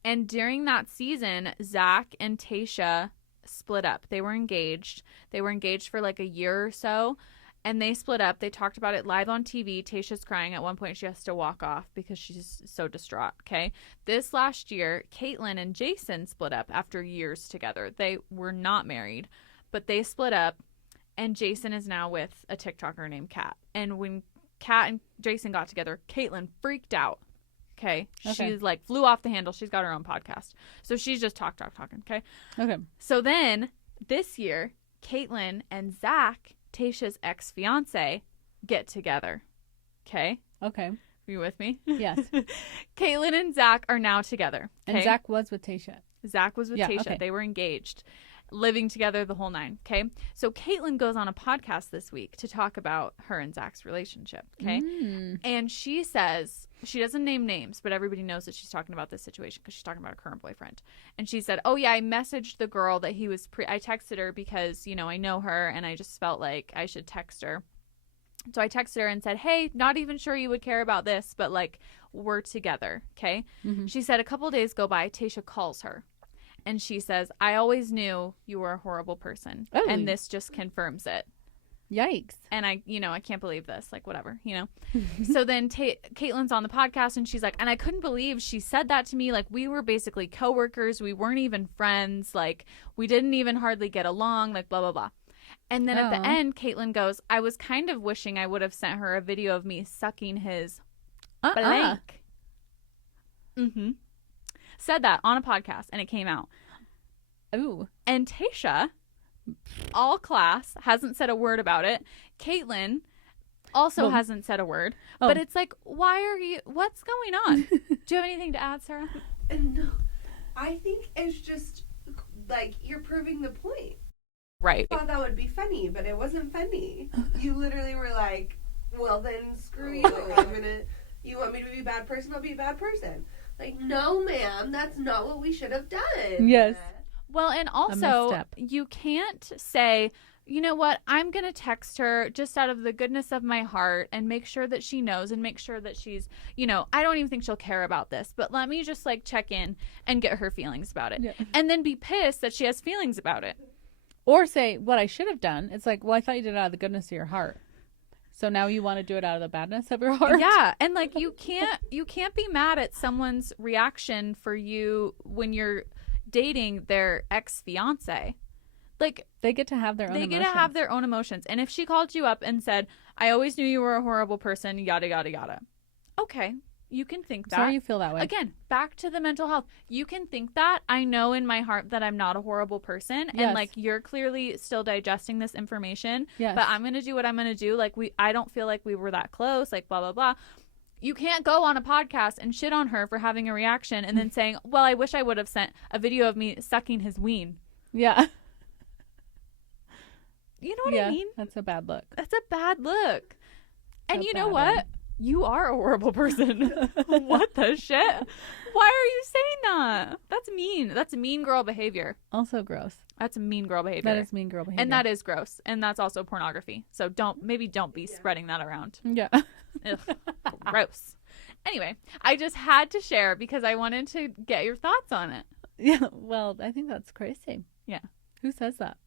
And during that season, Zach and Tayshia split up. They were engaged. They were engaged for like a year or so. And they split up. They talked about it live on TV. Tayshia's crying. At one point, she has to walk off because she's so distraught. Okay. This last year, Caitlyn and Jason split up after years together. They were not married, but they split up. And Jason is now with a TikToker named Kat. And when Kat and Jason got together, Caitlyn freaked out. Okay. She's like flew off the handle. She's got her own podcast. So she's just talking. Okay. Okay. So then this year, Caitlyn and Zach, Tayshia's ex-fiance, get together. Okay? Okay. Are you with me? Yes. Caitlyn and Zach are now together. Okay? And Zach was with Tayshia. Zach was with Tayshia. Okay. They were engaged, living together the whole nine. Okay? So Caitlyn goes on a podcast this week to talk about her and Zach's relationship. Okay? And she says, she doesn't name names, but everybody knows that she's talking about this situation because she's talking about her current boyfriend. And she said, oh yeah, I messaged the girl that he was I texted her because, you know, I know her and I just felt like I should text her. So I texted her and said, hey, not even sure you would care about this, but like we're together. Okay. Mm-hmm. She said a couple days go by, Tayshia calls her and she says, I always knew you were a horrible person. Oh. And this just confirms it. Yikes. And I can't believe this, like whatever, So then Caitlyn's on the podcast and she's like, and I couldn't believe she said that to me. Like we were basically coworkers. We weren't even friends. Like we didn't even hardly get along, like blah, blah, blah. And then at the end, Caitlyn goes, I was kind of wishing I would have sent her a video of me sucking his blank. Mm-hmm. Said that on a podcast and it came out. Ooh. And Tayshia, all class, hasn't said a word about it. Caitlyn also hasn't said a word. But it's like, what's going on? Do you have anything to add, Sarah? No. I think it's just, like, you're proving the point. Right. I thought that would be funny, but it wasn't funny. You literally were like, well, then screw you. You want me to be a bad person? I'll be a bad person. Like, no, ma'am, that's not what we should have done. Yes. Well, and also, you can't say, you know what, I'm going to text her just out of the goodness of my heart and make sure that she knows and make sure that she's, I don't even think she'll care about this, but let me just like check in and get her feelings about it. Yeah. And then be pissed that she has feelings about it. Or say, what I should have done. It's like, well, I thought you did it out of the goodness of your heart. So now you want to do it out of the badness of your heart? Yeah. And like, you can't be mad at someone's reaction for you when you're dating their ex-fiance. Like they get to have their own emotions. And if she called you up and said, I always knew you were a horrible person, yada yada yada, okay, you can think that. Sorry you feel that way. Again, back to the mental health. You can think that. I know in my heart that I'm not a horrible person. And like you're clearly still digesting this information. Yes. But I'm gonna do what I'm gonna do. Like I don't feel like we were that close, like blah blah blah. You can't go on a podcast and shit on her for having a reaction and then saying, well, I wish I would have sent a video of me sucking his ween. Yeah. You know what I mean? That's a bad look. That's a bad look. And you know what? You are a horrible person. What the shit? Why are you saying that? That's mean. That's mean girl behavior. Also gross. That's mean girl behavior. That is mean girl behavior. And that is gross. And that's also pornography. So don't be spreading that around. Yeah. Ugh, gross. Anyway, I just had to share because I wanted to get your thoughts on it. Yeah. Well, I think that's crazy. Yeah. Who says that?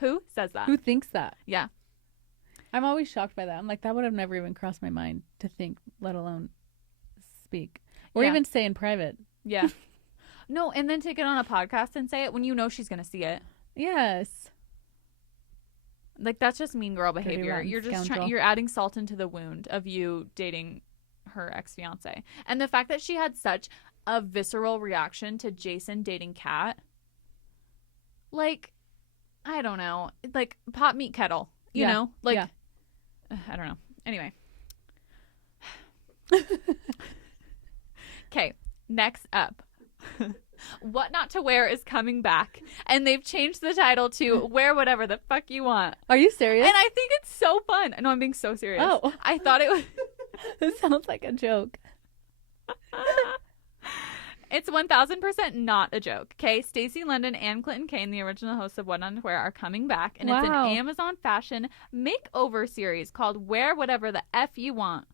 Who says that? Who thinks that? Yeah. I'm always shocked by that. I'm like, that would have never even crossed my mind to think, let alone speak. Or even say in private. Yeah. No, and then to get on a podcast and say it when you know she's going to see it. Yes. Like, that's just mean girl behavior. Dirty, you're just you're adding salt into the wound of you dating her ex-fiance. And the fact that she had such a visceral reaction to Jason dating Kat, like, I don't know. Like, pot meat kettle, you know? Like, I don't know. Anyway. Okay, next up. What Not to Wear is coming back, and they've changed the title to Wear Whatever the Fuck You Want. Are you serious? And I think it's so fun. No, I'm being so serious. Oh. I thought it was... This sounds like a joke. It's 1000% not a joke. Okay, Stacey London and Clinton Kane, the original hosts of What Not to Wear, are coming back, and it's an Wow. Amazon fashion makeover series called Wear Whatever the F You Want.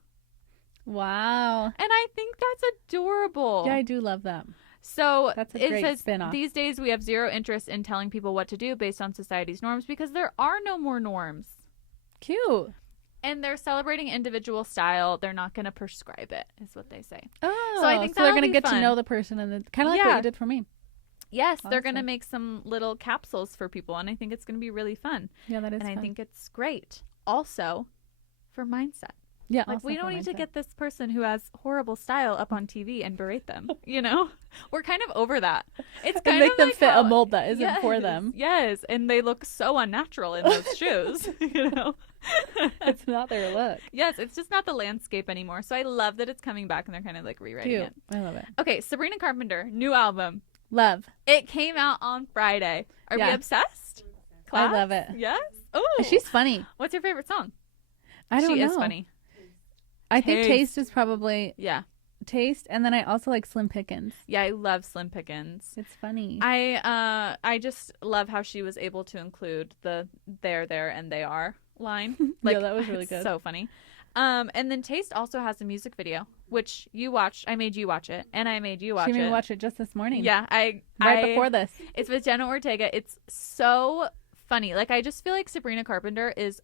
Wow. And I think that's adorable. Yeah, I do love that. So That's a it great says, spin-off. these days we have zero interest in telling people what to do based on society's norms because there are no more norms. Cute. And they're celebrating individual style. They're not going to prescribe it, is what they say. Oh, So I think they're that'll gonna be get fun. to know the person, and kind of like what Yeah. you did for me. Yes, they're going to Awesome. make some little capsules for people, and I think it's going to be really fun. Yeah, that is. And I fun. think it's great. Also, for mindset. yeah, Like, also we for don't need to mindset. get this person who has horrible style up on TV and berate them. You know? We're kind of over that. It's and kind make of them like fit how, a mold that isn't yes, for them. Yes, and they look so unnatural in those shoes, you know? It's not their look. Yes, it's just not the landscape anymore. So I love that it's coming back and they're kind of like rewriting Cute. it. I love it. Okay, Sabrina Carpenter, new album. Love. It came out on Friday. Are we Yeah. obsessed? I love it. Yes? Oh. She's funny. What's your favorite song? I don't she know. is funny. I think Taste. Taste is probably Yeah. Taste, and then I also like Slim Pickens. Yeah, I love Slim Pickens. It's funny. I just love how she was able to include the there, and they are line. Yeah, that was really it's good. So funny. And then Taste also has a music video, which you watched. I made you watch it, and I made you watch She made it. me watch it just this morning. Yeah, right I before this. It's with Jenna Ortega. It's so funny. Like, I just feel like Sabrina Carpenter is.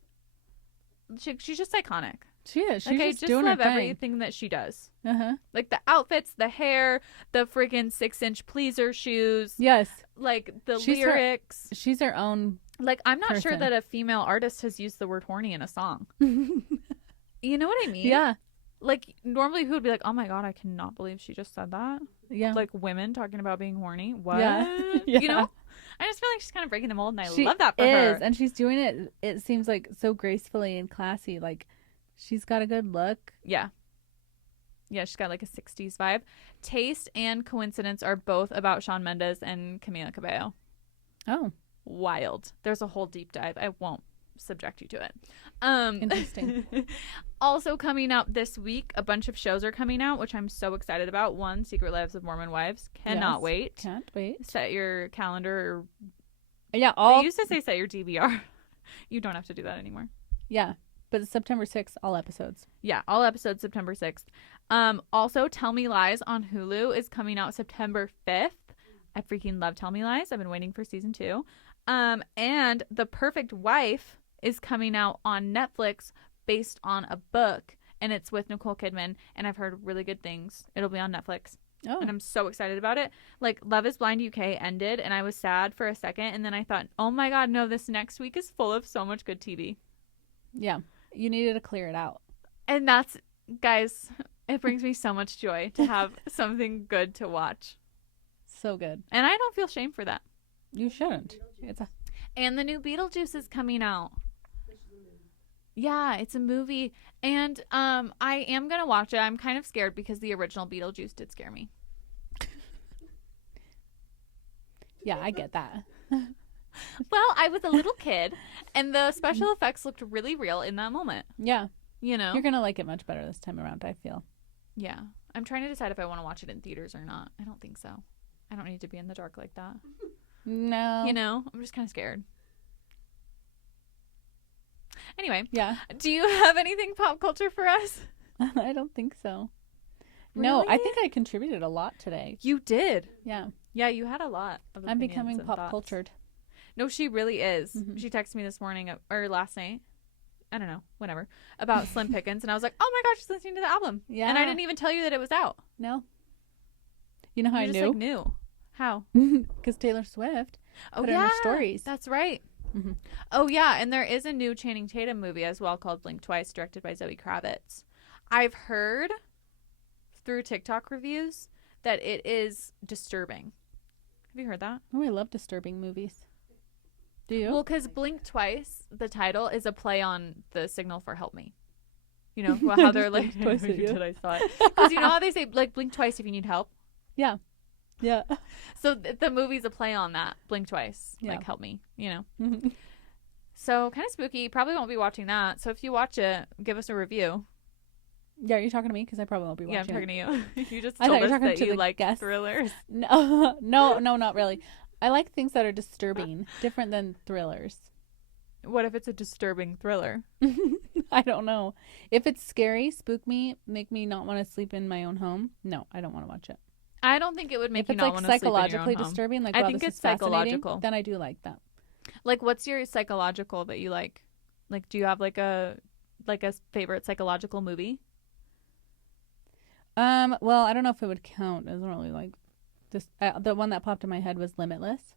She's just iconic. She is. She's Like, I just just doing love her thing. everything that she does. Uh-huh. Like the outfits, the hair, the freaking 6-inch pleaser shoes. Yes. Like the She's her- lyrics. She's her own. Like, I'm not sure person. that a female artist has used the word horny in a song. You know what I mean? Yeah. Like, normally who would be like, oh my God, I cannot believe she just said that. Yeah. Like, women talking about being horny. What? Yeah. You know? I just feel like she's kind of breaking the mold, and I She love that for is, her. and she's doing it. It seems like so gracefully and classy. Like she's got a good look. Yeah. Yeah, she's got like a 60s vibe. Taste and Coincidence are both about Shawn Mendes and Camila Cabello. Oh, Wild. There's a whole deep dive. I won't subject you to it. Interesting. Also coming out this week, a bunch of shows are coming out, which I'm so excited about. One, Secret Lives of Mormon Wives. Cannot Yes. wait. Can't wait. Set your calendar. Yeah, They all used to say set your DVR. You don't have to do that anymore. yeah, but it's September 6th, all episodes. Yeah, all episodes September 6th. Also, Tell Me Lies on Hulu is coming out September 5th. I freaking love Tell Me Lies. I've been waiting for season 2. And The Perfect Wife is coming out on Netflix based on a book, and it's with Nicole Kidman, and I've heard really good things. It'll be on Netflix, Oh, and I'm so excited about it. Like, Love is Blind UK ended, and I was sad for a second, and then I thought, oh my God, no, this next week is full of so much good TV. yeah. You needed to clear it out. And that's, guys, it brings me so much joy to have something good to watch. So good. And I don't feel shame for that. You shouldn't. It's a And the new Beetlejuice is coming out. Yeah, it's a movie. And I am going to watch it. I'm kind of scared because the original Beetlejuice did scare me. yeah. I get that. Well, I was a little kid, and the special effects looked really real in that moment. Yeah, You know? you're gonna like it much better this time around. I feel. Yeah. I'm trying to decide if I want to watch it in theaters or not. I don't think so. I don't need to be in the dark like that. No. You know? I'm just kind of scared. Anyway, Yeah. do you have anything pop culture for us? I don't think so. No, I Really? think I contributed a lot today. You did. Yeah, Yeah, you had a lot of I'm opinions becoming and pop thoughts. cultured. No, she really is. Mhm. She texted me this morning or last night. I don't know, whenever, about Slim Pickens, and I was like, "Oh my gosh, she's listening to the album." Yeah. And I didn't even tell you that it was out. No. You know how You I just knew? like knew. How? Because Taylor Swift Oh put it in her stories. That's right. Mhm. Oh yeah, and there is a new Channing Tatum movie as well called Blink Twice, directed by Zoe Kravitz. I've heard through TikTok reviews that it is disturbing. Have you heard that? Oh, I love disturbing movies. Do you? Well, because Blink Twice, the title, is a play on the signal for Help Me. You know, how they're like, Twice at you. I saw it. Because you know how they say, like, blink twice if you need help? Yeah. Yeah. So the movie's a play on that. Blink twice. Yeah. Like, help me, you know? Mhm. So kind of spooky. Probably won't be watching that. So if you watch it, give us a review. Yeah, are you talking to me? Because I probably won't be watching Yeah, I'm talking to you. You just I thought told you were us talking that to you the like guests. thrillers. No, no, not really. I like things that are disturbing, different than thrillers. What if it's a disturbing thriller? I don't know. If it's scary, spook me, make me not want to sleep in my own home, no, I don't want to watch it. I don't think it would make If you it's not like want to sleep in your own psychologically home. disturbing, like I wow, think this it's is fascinating, psychological. then I do like that. Like, what's your psychological that you like? Like, do you have like a favorite psychological movie? Well, I don't know if it would count. It doesn't really like this. The one that popped in my head was Limitless.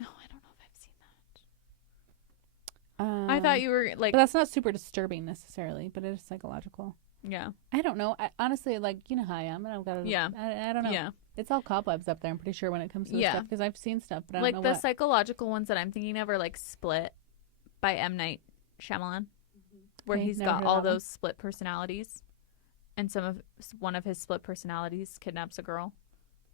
Oh, I don't know if I've seen that. I Um, thought you were like, but that's not super disturbing necessarily, but it is psychological. yeah, I don't know. I honestly, like, you know how I am, and I've got to. Yeah. I don't know. yeah. It's all cobwebs up there. I'm pretty sure when it comes to this Yeah. stuff because I've seen stuff, but I don't Like know the what. psychological ones that I'm thinking of are like Split by M. Night Shyamalan, where Okay, he's never got heard all that one. those split personalities, and one of his split personalities kidnaps a girl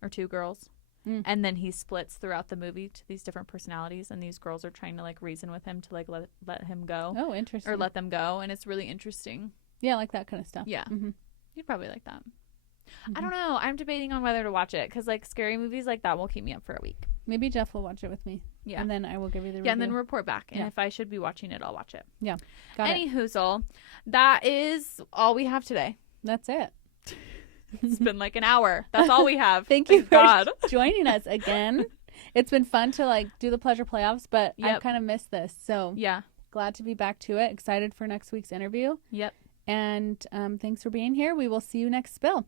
or two girls. Mm. And then he splits throughout the movie to these different personalities, and these girls are trying to like reason with him to like let him go Oh, interesting. or let them go, and it's really interesting. Yeah, I like that kind of stuff. Yeah. Mm-hmm. You'd probably like that. I don't know. I'm debating on whether to watch it because like scary movies like that will keep me up for a week. Maybe Jeff will watch it with me. Yeah. And then I will give you the review. Yeah, and then report back. And Yeah. if I should be watching it, I'll watch it. Yeah. Got it. Any hoozle, that is all we have today. That's it. It's been like an hour. That's all we have. Thank you for God. joining us again. It's been fun to like do the pleasure playoffs, but Yep. I've kind of missed this. So Yeah. glad to be back to it. Excited for next week's interview. Yep. And thanks for being here. We will see you next spill.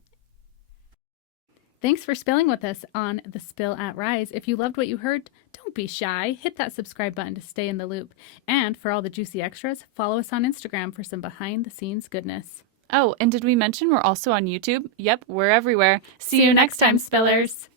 Thanks for spilling with us on The Spill at Rise. If you loved what you heard, don't be shy. Hit that subscribe button to stay in the loop. And for all the juicy extras, follow us on Instagram for some behind-the-scenes goodness. Oh, and did we mention we're also on YouTube? Yep, we're everywhere. See you next time, Spillers.